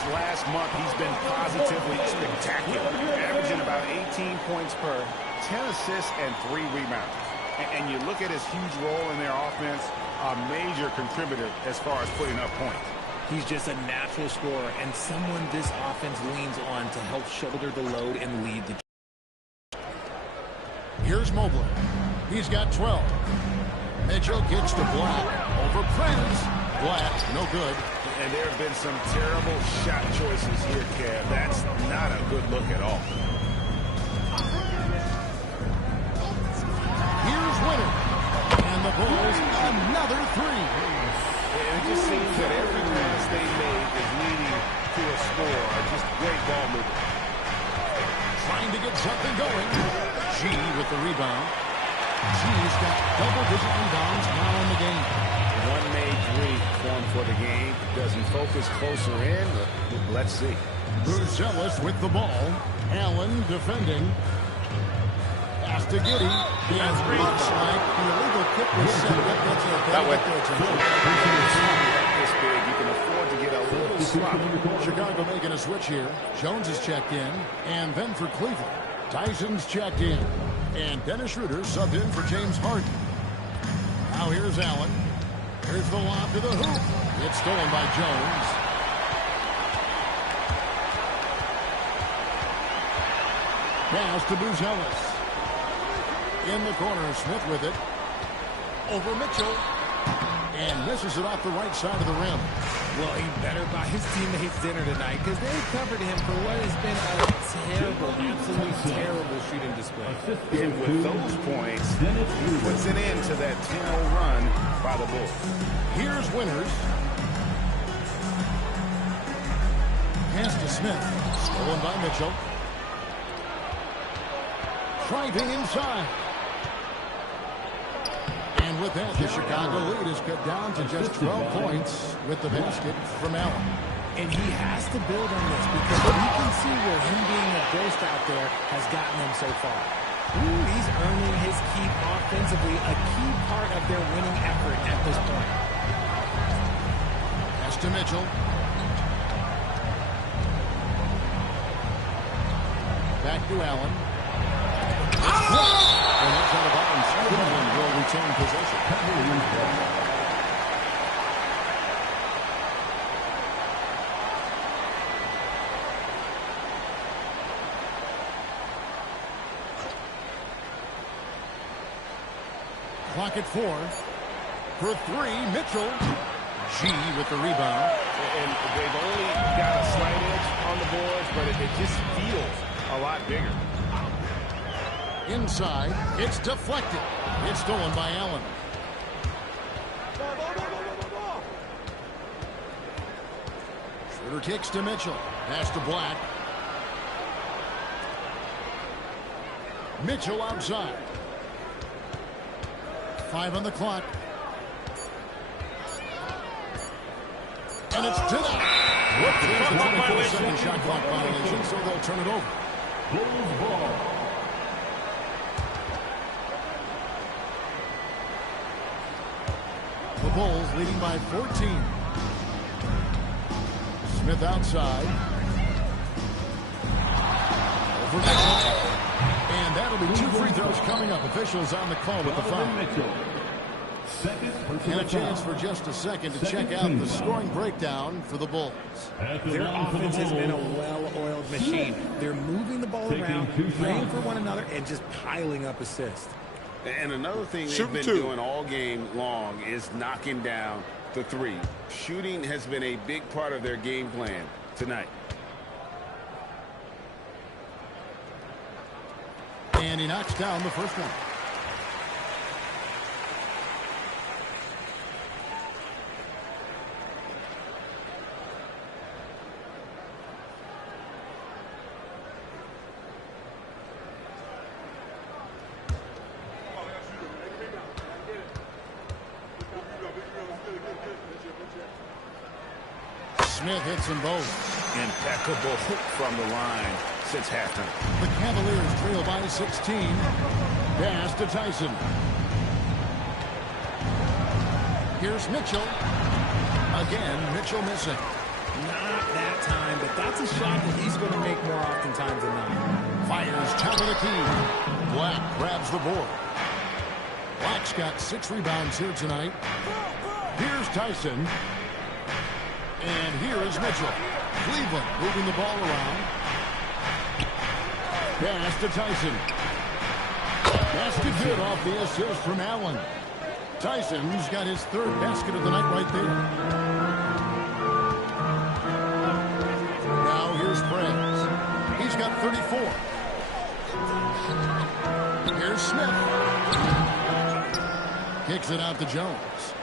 Last month, he's been positively spectacular, averaging about 18 points per, 10 assists, and 3 rebounds. And you look at his huge role in their offense, a major contributor as far as putting up points. He's just a natural scorer and someone this offense leans on to help shoulder the load and lead the. Here's Mobley. He's got 12. Mitchell gets to Black. Over Prince. Black, no good. And there have been some terrible shot choices here, Kev. That's not a good look at all. Here's Winter. And the Bulls, another three. And it just seems that every pass they made is leading to a score. Just great ball movement. Trying to get something going. G with the rebound. G's got double-digit rebounds now in the game. One made three formed for the game. Does he focus closer in? Let's see. Bruzelis with the ball. Allen defending. Pass to Giddey. Looks like the illegal kick was set up. That way. This big, you can afford to get a little sloppy. Chicago making a switch here. Jones is checked in. And then for Cleveland, Tyson's checked in. And Dennis Schroeder subbed in for James Harden. Now here's Allen. Here's the lob to the hoop. It's stolen by Jones. Pass to Bruzelis. In the corner, Smith with it. Over Mitchell. And misses it off the right side of the rim. Well, he better buy his teammates dinner tonight because they covered him for what has been a terrible, absolutely terrible shooting display. And with those points, he puts an end to that 10-0 run by the Bulls. Here's Winters. Pass to Smith. Stolen by Mitchell. Driving inside. And with that, the Chicago lead is cut down to just 12 points with the basket from Allen. And he has to build on this because we can see where him being a ghost out there has gotten him so far. He's earning his keep offensively, a key part of their winning effort at this point. Pass to Mitchell. Back to Allen. And that's out of bounds. Cleveland will retain possession. Clock at 4. For 3, Mitchell. G with the rebound. And they've only got a slight edge on the boards, but it just feels a lot bigger. Inside, it's deflected. It's stolen by Allen. Schroeder kicks to Mitchell. Pass to Black. Mitchell outside. 5 on the clock. And it's to the... There's the 24-second shot clock violation, so they'll turn it over. Bulls ball. The Bulls leading by 14. Smith outside. Over Mitchell. And that'll be 2 free throws coming up. Officials on the call with the foul. And a chance for just a second to check out the scoring breakdown for the Bulls. Their offense has been a well-oiled machine. They're moving the ball around, playing for one another, and just piling up assists. And another thing they've been doing all game long is knocking down the three. Shooting has been a big part of their game plan tonight. And he knocks down the first one. Smith hits them both. Impeccable hook from the line since halftime. The Cavaliers trail by 16. Pass to Tyson. Here's Mitchell. Again, Mitchell missing. Not that time, but that's a shot that he's going to make more oftentimes than not. Fires top of the key. Black grabs the board. Black's got 6 rebounds here tonight. Here's Tyson. And here is Mitchell. Cleveland moving the ball around. Pass to Tyson. Basket good off the assist from Allen. Tyson's got his 3rd basket of the night right there. Now here's Prez. He's got 34. Here's Smith. Kicks it out to Jones.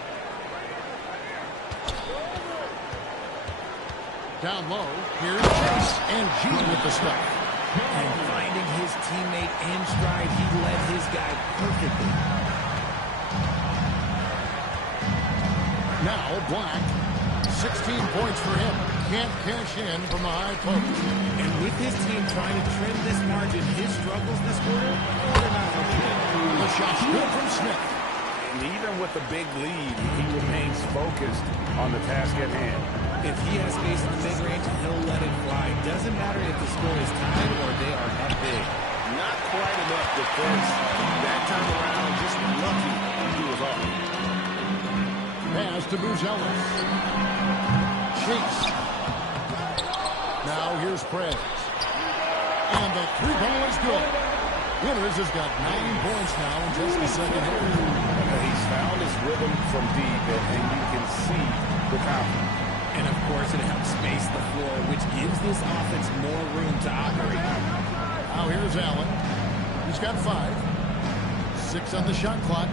Down low, here's Chase, and G with the stuff. And finding his teammate in stride, he led his guy perfectly. Now Black, 16 points for him. Can't cash in from the high post. And with his team trying to trim this margin, his struggles this quarter, they're not helping him. The shot's good from Smith. And even with the big lead, he remains focused on the task at hand. If he has space in the mid-range, he'll let it fly. Doesn't matter if the score is tied or they are up big. Not quite enough defense. That time around, just lucky he was off. Pass to Buzelis. Chase. Now here's Prez. And the 3-ball is good. Winters has got 9 points now in just the second half. He's found his rhythm from deep, and you can see the confidence. And, of course, it helps space the floor, which gives this offense more room to operate. Now here's Allen. He's got 5. 6 on the shot clock.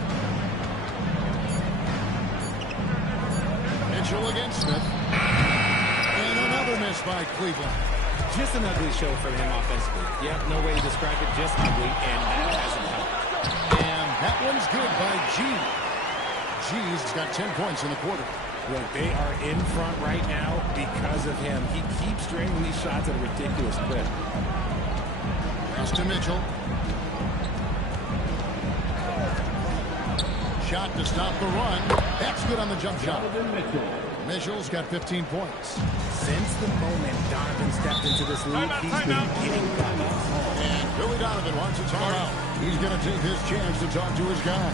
Mitchell against Smith. And another miss by Cleveland. Just an ugly show from him offensively. Yep, no way to describe it, just ugly, and that hasn't helped. And that one's good by G. G's got 10 points in the quarter. Look, they are in front right now because of him. He keeps draining these shots at a ridiculous clip. Pass to Mitchell. Shot to stop the run. That's good on the jump shot. Mitchell's got 15 points. Since the moment Donovan stepped into this league, he's been getting buckets. And Billy Donovan wants a timeout. He's going to take his chance to talk to his guy.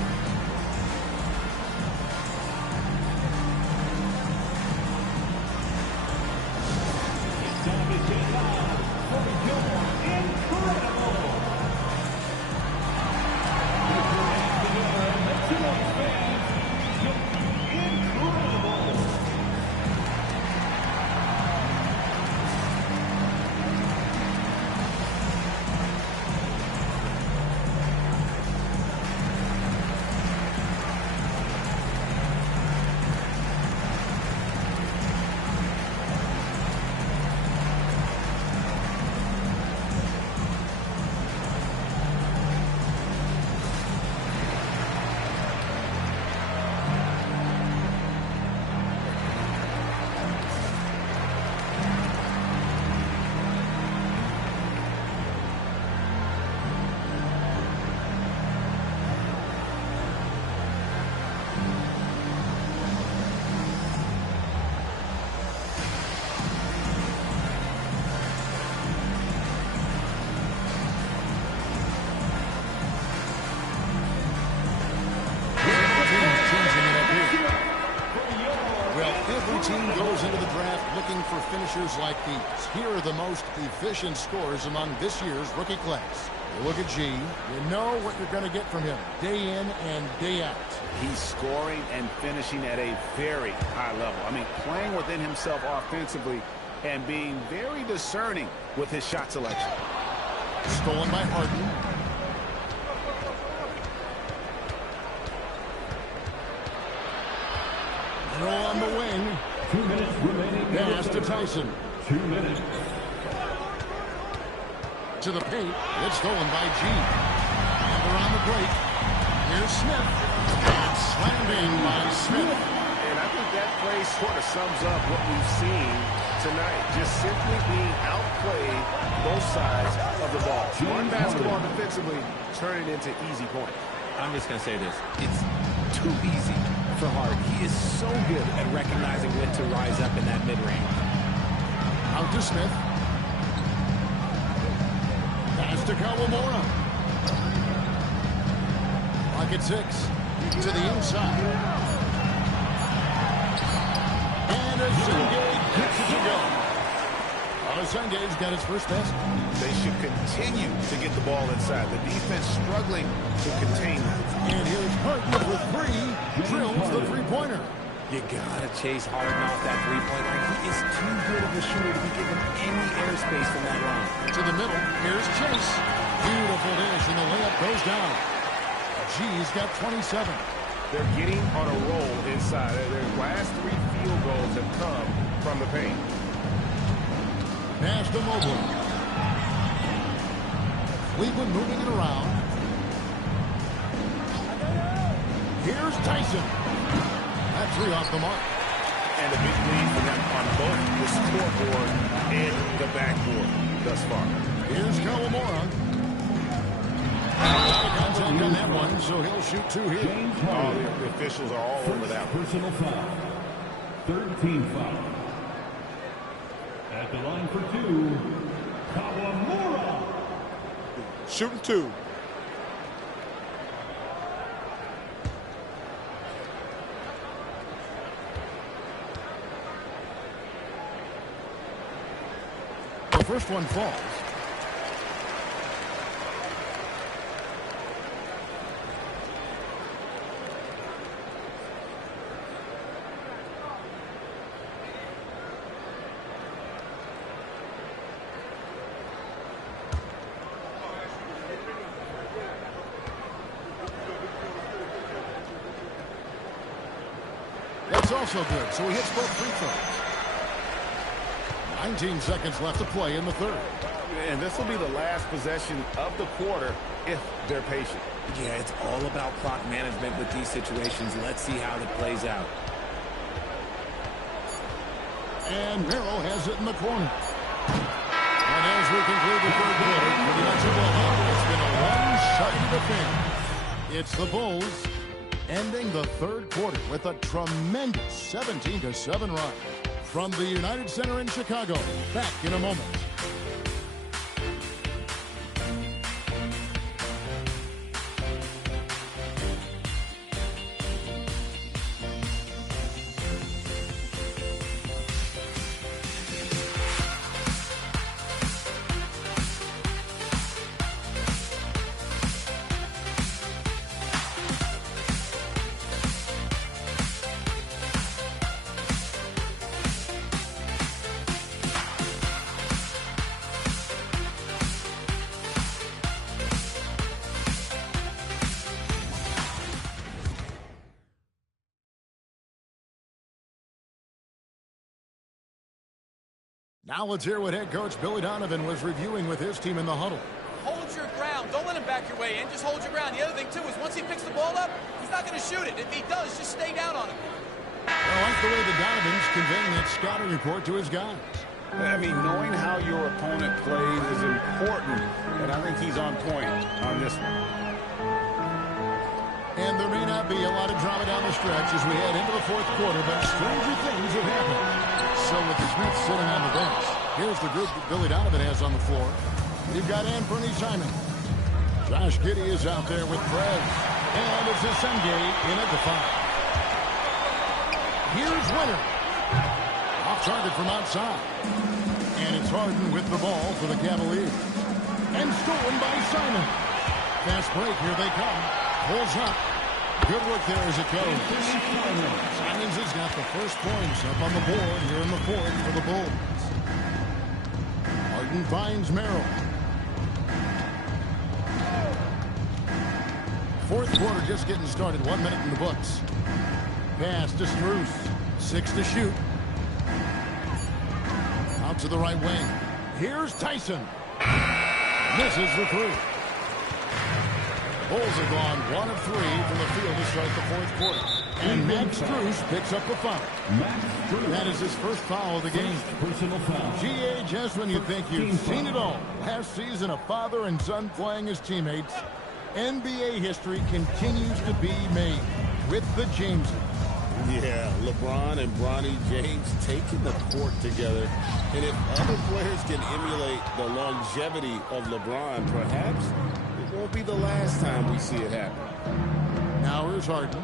Well, every team goes into the draft looking for finishers like these. Here are the most efficient scorers among this year's rookie class. You look at G, you know what you're going to get from him day in and day out. He's scoring and finishing at a very high level. I mean, playing within himself offensively and being very discerning with his shot selection. Stolen by Harden. Roll on the wing. 2 minutes remaining. Pass to Tyson. 2 minutes. To the paint. It's stolen by G. And they're on the break. Here's Smith. And slammed in by Smith. And I think that play sort of sums up what we've seen tonight. Just simply being outplayed both sides of the ball. Smart basketball defensively, turning into easy points. I'm just going to say this. It's too easy for Hart. He is so good at recognizing when to rise up in that mid-range. Out to Smith. Pass to Kawamura. Pocket 6. To the inside. And Asengay gets it to go. Asengay's got his first basket. They should continue to get the ball inside. The defense struggling to contain them. And here's Harden with 3. Drills the three-pointer. You got to chase Harden off that three-point line. He is too good of a shooter to be given any airspace from that line. To the middle. Here's Chase. Beautiful dish, and the layup goes down. G's got 27. They're getting on a roll inside. Their last 3 field goals have come from the paint. Pass to Mobley. Cleveland moving it around. Here's Tyson. That 3 off the mark. And a big lead for them on both the scoreboard and the backboard thus far. Here's Kawamura. Contact on that one, so he'll shoot 2 here. Oh, the officials are all over that one. Personal foul. 13 foul. At the line for 2, Kawamura. Shooting 2. The first one falls. That's also good, so he hits both free throws. 19 seconds left to play in the third. And this will be the last possession of the quarter if they're patient. Yeah, it's all about clock management with these situations. Let's see how it plays out. And Merrill has it in the corner. And as we conclude the third quarter, pretty much a blowout. It's been a one-sided affair. It's the Bulls ending the third quarter with a tremendous 17-7 run. From the United Center in Chicago, back in a moment. Now let's hear what head coach Billy Donovan was reviewing with his team in the huddle. Hold your ground. Don't let him back your way in. Just hold your ground. The other thing, too, is once he picks the ball up, he's not going to shoot it. If he does, just stay down on him. I like the way the Donovan's conveying that scouting report to his guys. I mean, knowing how your opponent plays is important, and I think he's on point on this one. And there may not be a lot of drama down the stretch as we head into the fourth quarter, but stranger things have happened. So with Smith sitting on the bench, here's the group that Billy Donovan has on the floor. We've got Anthony Simon. Josh Giddey is out there with Prez. And it's Asengay in at the foul. Here's Winter. Off target from outside. And it's Harden with the ball for the Cavaliers. And stolen by Simon. Fast break, here they come. Pulls up. Good work there as it goes. Simons has got the first points up on the board here in the fourth for the Bulls. Harden finds Merrill. Fourth quarter just getting started. 1 minute in the books. Pass to Strus. 6 to shoot. Out to the right wing. Here's Tyson. Misses the three. Bulls have gone 1 of 3 from the field to start the fourth quarter. And Max Strus picks up the foul. That is his first foul of the game. Personal foul. G.A. just when you think you've seen it all. Last season, a father and son playing as teammates. NBA history continues to be made with the Jameses. Yeah, LeBron and Bronny James taking the court together. And if other players can emulate the longevity of LeBron, perhaps it won't be the last time we see it happen. Now here's Harden.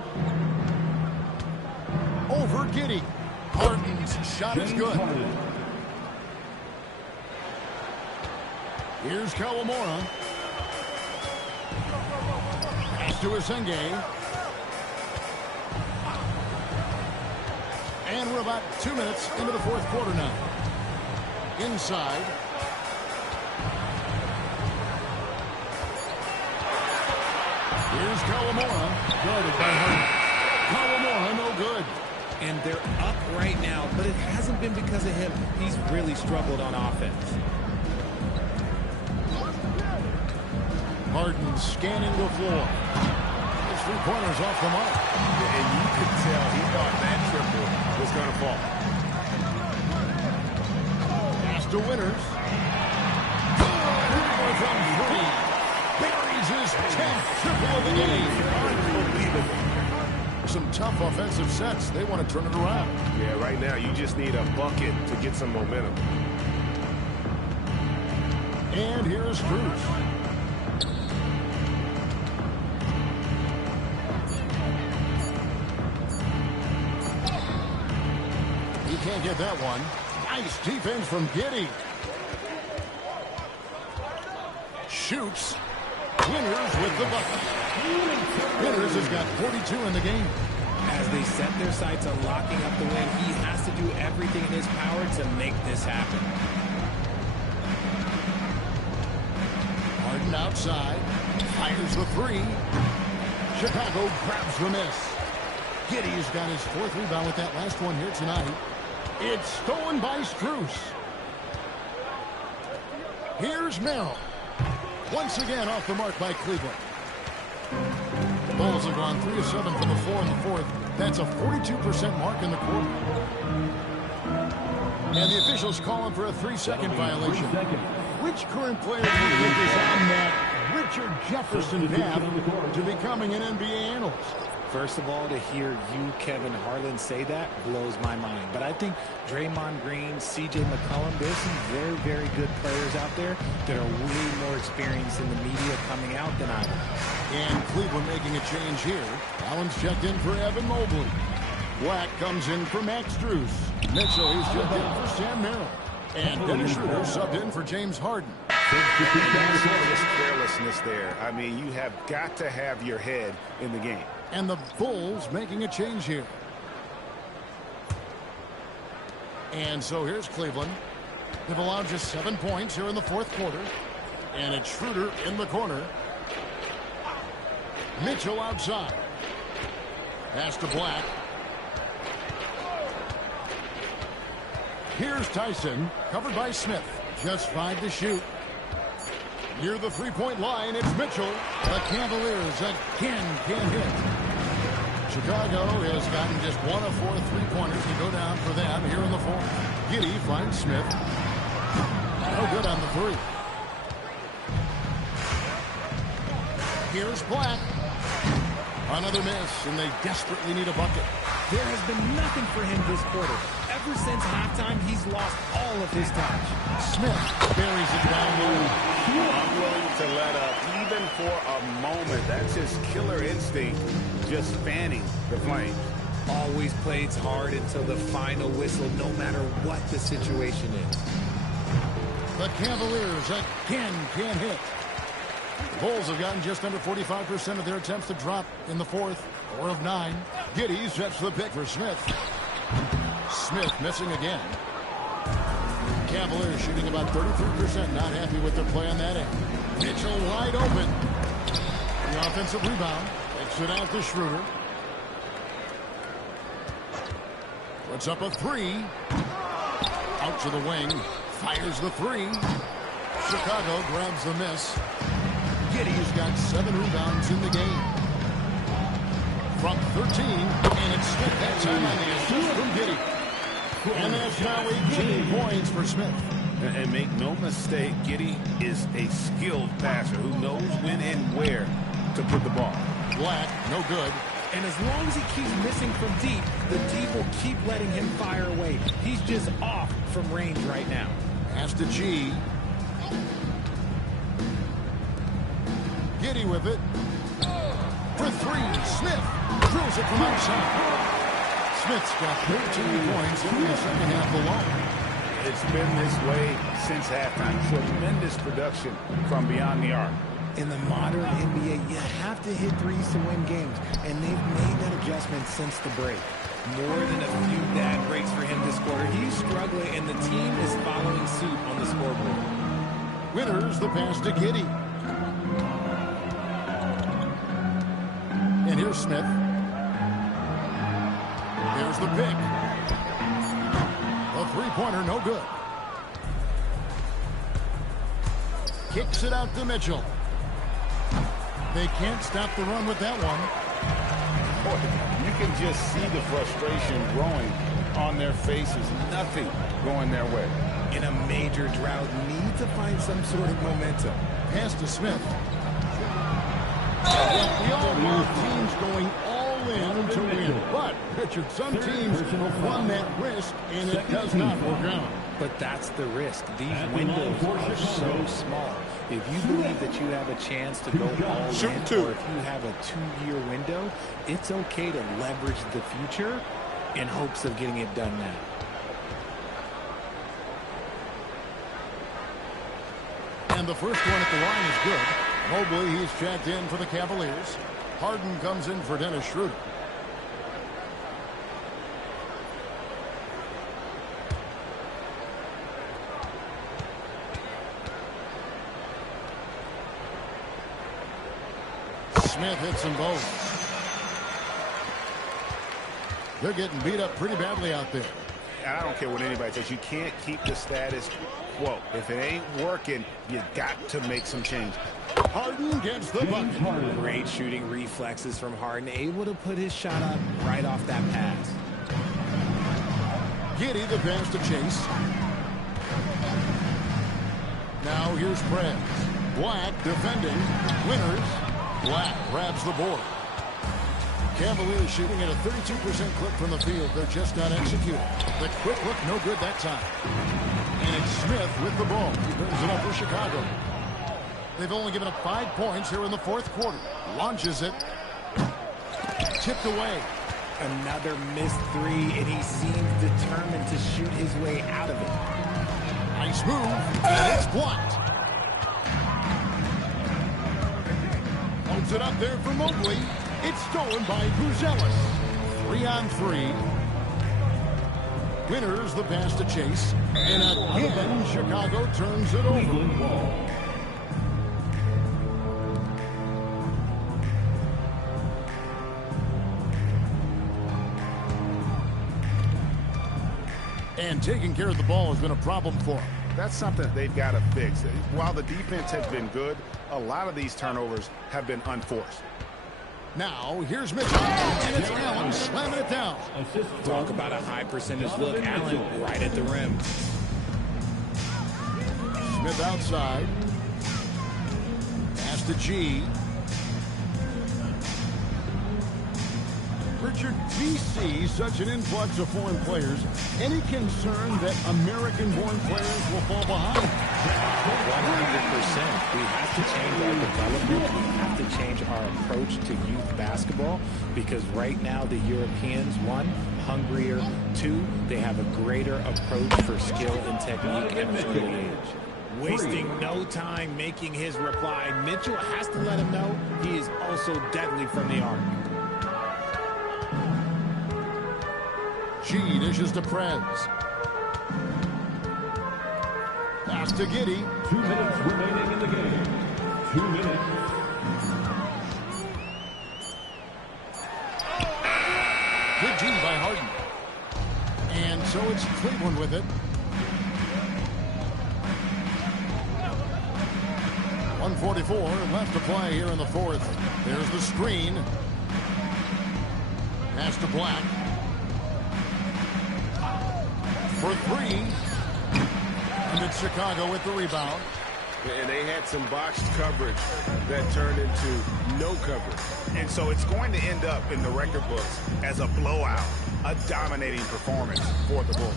Over Giddey. Harden's shot is good. Here's Kawamura. Pass to Asenge. And we're about 2 minutes into the fourth quarter now. Inside. Here's Kawamura. Guarded by Harden. Kawamura, no good. And they're up right now, but it hasn't been because of him. He's really struggled on offense. Harden scanning the floor. His three-pointers off the mark. And you could tell he thought that triple was going to fall. Pass to Winters. From three. Buries his 10th triple of the game. Unbelievable. Some tough offensive sets. They want to turn it around. Yeah, right now you just need a bucket to get some momentum. And here's Strus. You can't get that one. Nice defense from Giddey. Shoots. Winters with the bucket. Winters has got 42 in the game. As they set their sights on locking up the win, he has to do everything in his power to make this happen. Harden outside. Fires the three. Chicago grabs the miss. Giddey's got his fourth rebound with that last one here tonight. It's stolen by Strus. Here's Merrill. Once again off the mark by Cleveland. The Bulls have gone 3 of 7 from the floor in the fourth. That's a 42% mark in the quarter. And the officials calling for a 3-second violation. Which current player do you think is on that Richard Jefferson path to becoming an NBA analyst? First of all, to hear you, Kevin Harlan, say that blows my mind. But I think Draymond Green, C.J. McCollum, there's some very, very good players out there that are way more experienced in the media coming out than I am. And Cleveland making a change here. Allen's checked in for Evan Mobley. Black comes in for Max Strus. Mitchell, he's checked in for Sam Merrill. And Dennis Schroeder subbed in for James Harden. There's carelessness there. I mean, you have got to have your head in the game. And the Bulls making a change here. And so here's Cleveland. They've allowed just 7 points here in the fourth quarter. And it's Schroeder in the corner. Mitchell outside. Pass to Black. Here's Tyson, covered by Smith. Just 5 to shoot. Near the three-point line, it's Mitchell. The Cavaliers again can't hit. Chicago has gotten just 1 of 4 three-pointers to go down for them here in the fourth. Giddey finds Smith. No good on the three. Here's Black. Another miss, and they desperately need a bucket. There has been nothing for him this quarter. Ever since halftime, he's lost all of his touch. Smith buries it down low. Unwilling to let up, even for a moment. That's his killer instinct, just fanning the flames. always plays hard until the final whistle, no matter what the situation is. The Cavaliers again can't hit. The Bulls have gotten just under 45% of their attempts to drop in the fourth. 4 of 9. Giddey sets the pick for Smith. Smith missing again. Cavaliers shooting about 33%. Not happy with their play on that end. Mitchell wide open. The offensive rebound. Takes it out to Schroeder. Puts up a 3. Out to the wing. Fires the 3. Chicago grabs the miss. Giddey's got 7 rebounds in the game. From 13, and it's Smith that time on the assist from Giddey. And that's now 18 points for Smith. And make no mistake, Giddey is a skilled passer who knows when and where to put the ball. Black, no good. And as long as he keeps missing from deep, the D will keep letting him fire away. He's just off from range right now. Pass to G. Giddey with it. For 3, Smith drills it from outside. Smith's got 13 points in the second half alone. It's been this way since halftime. Tremendous production from beyond the arc. In the modern NBA, you have to hit threes to win games, and they've made that adjustment since the break. More than a few bad breaks for him this quarter. He's struggling, and the team is following suit on the scoreboard. Winners the pass to Giddey. And here's Smith. There's the pick. A three-pointer, no good. Kicks it out to Mitchell. They can't stop the run with that one. Boy, you can just see the frustration growing on their faces. Nothing going their way. In a major drought, need to find some sort of momentum. Pass to Smith. We all want teams going all in to win. But, Richard, some teams run that risk, and it does not work out. But that's the risk. These windows are so small. If you believe that you have a chance to go all in, or if you have a 2-year window, it's okay to leverage the future in hopes of getting it done now. And the first one at the line is good. Mobley, he's checked in for the Cavaliers. Harden comes in for Dennis Schroeder. Smith hits them both. They're getting beat up pretty badly out there. I don't care what anybody says. You can't keep the status quo. If it ain't working, you got to make some change. Harden gets the bucket. Great shooting reflexes from Harden, able to put his shot up right off that pass. Giddey the pass to Chase. Now here's Prez. Black defending. Winners. Black grabs the board. Cavaliers shooting at a 32% clip from the field. They're just not executing. The quick look, no good that time. And it's Smith with the ball. He brings it up for Chicago. They've only given up 5 points here in the fourth quarter. Launches it. Tipped away. Another missed 3, and he seems determined to shoot his way out of it. Nice move, and it's blocked. Holds it up there for Mobley. It's stolen by Buzelis. 3-on-3. Winners the pass to Chase. And again, Chicago turns it over. And taking care of the ball has been a problem for them. That's something they've got to fix. While the defense has been good, a lot of these turnovers have been unforced. Now, here's Mitchell, and it's Allen slamming it down. Talk about a high percentage look. Allen right at the rim. Smith outside. Pass to G. Richard, we see such an influx of foreign players. Any concern that American-born players will fall behind? 100%. We have to change our development. We have to change our approach to youth basketball because right now the Europeans, one, hungrier, two, they have a greater approach for skill and technique at an early age. Wasting no time making his reply. Mitchell has to let him know he is also deadly from the arc. Chi dishes to Prez. Pass to Giddey. 2 minutes remaining in the game. 2 minutes. Good G by Harden. And so it's Cleveland with it. 1:44 left to play here in the fourth. There's the screen. Pass to Black. For three. And it's Chicago with the rebound. And they had some boxed coverage that turned into no coverage. And so it's going to end up in the record books as a blowout, a dominating performance for the Bulls.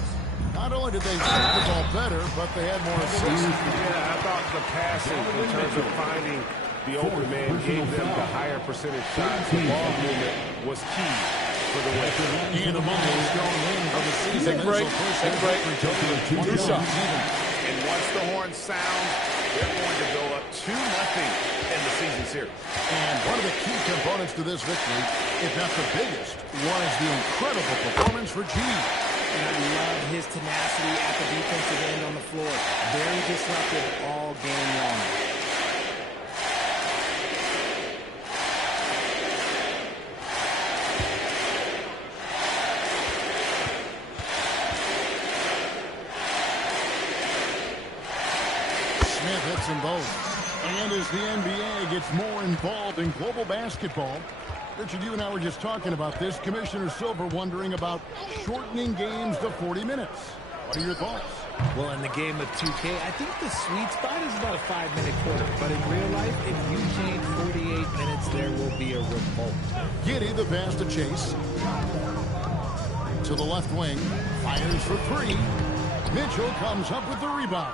Not only did they shoot the ball better, but they had more assists. Yeah, I thought the passing in terms of finding the open man gave them the higher percentage shots. The ball movement was key for the win. And a milestone win for the season. Take break. Take break. 2 shots. And once the horn sounds, they're going to go up 2-0 in the season series. And one of the key components to this victory, if not the biggest, was the incredible performance for G. And I love his tenacity at the defensive end on the floor. Very disruptive all game long. Smith hits them both. And as the NBA gets more involved in global basketball, Richard, you and I were just talking about this. Commissioner Silver wondering about shortening games to 40 minutes. What are your thoughts? Well, in the game of 2K, I think the sweet spot is about a 5-minute quarter. But in real life, if you change 48 minutes, there will be a revolt. Giddey, the pass to Chase. To the left wing. Fires for three. Mitchell comes up with the rebound.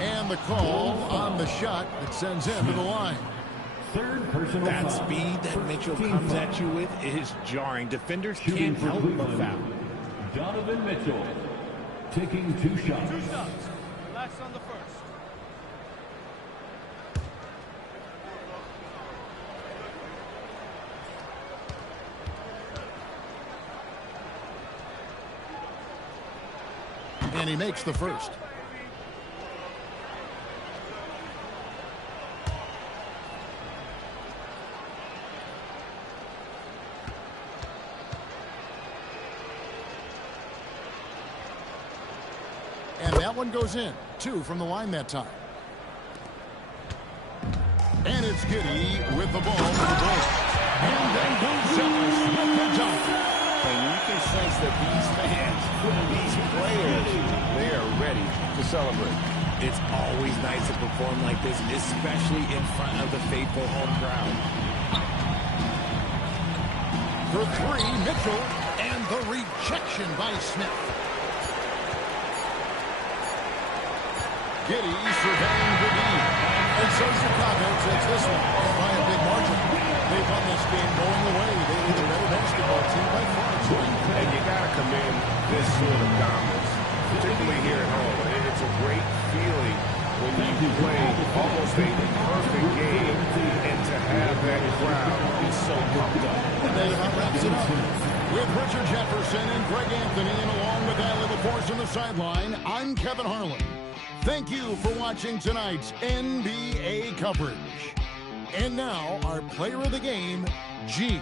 And the call on the shot that sends him to the line. Third personal That foul. speed that Mitchell comes at you with is jarring. Defenders can't help but foul. Donovan Mitchell taking 2 shots. 2 shots. Relax on the first. And he makes the first. And that one goes in. 2 from the line that time. And it's Giddey with the ball for the Bulls. And then Gonzalez with the dunk. And you can sense that these fans, these players, they are ready to celebrate. It's always nice to perform like this, especially in front of the faithful home crowd. For three, Mitchell. And the rejection by Smith. Giddey surveying the lead. And so Chicago takes this one by a big margin. They won this game going away. They were the better basketball team by far. And you got to commend this sort of dominance, particularly here at home. It's a great feeling when you play almost a perfect game and to have that crowd be so pumped up. And that about wraps it up. With Richard Jefferson and Greg Anthony, and along with Allie LaForce on the sideline, I'm Kevin Harlan. Thank you for watching tonight's NBA coverage. And now, our player of the game, G.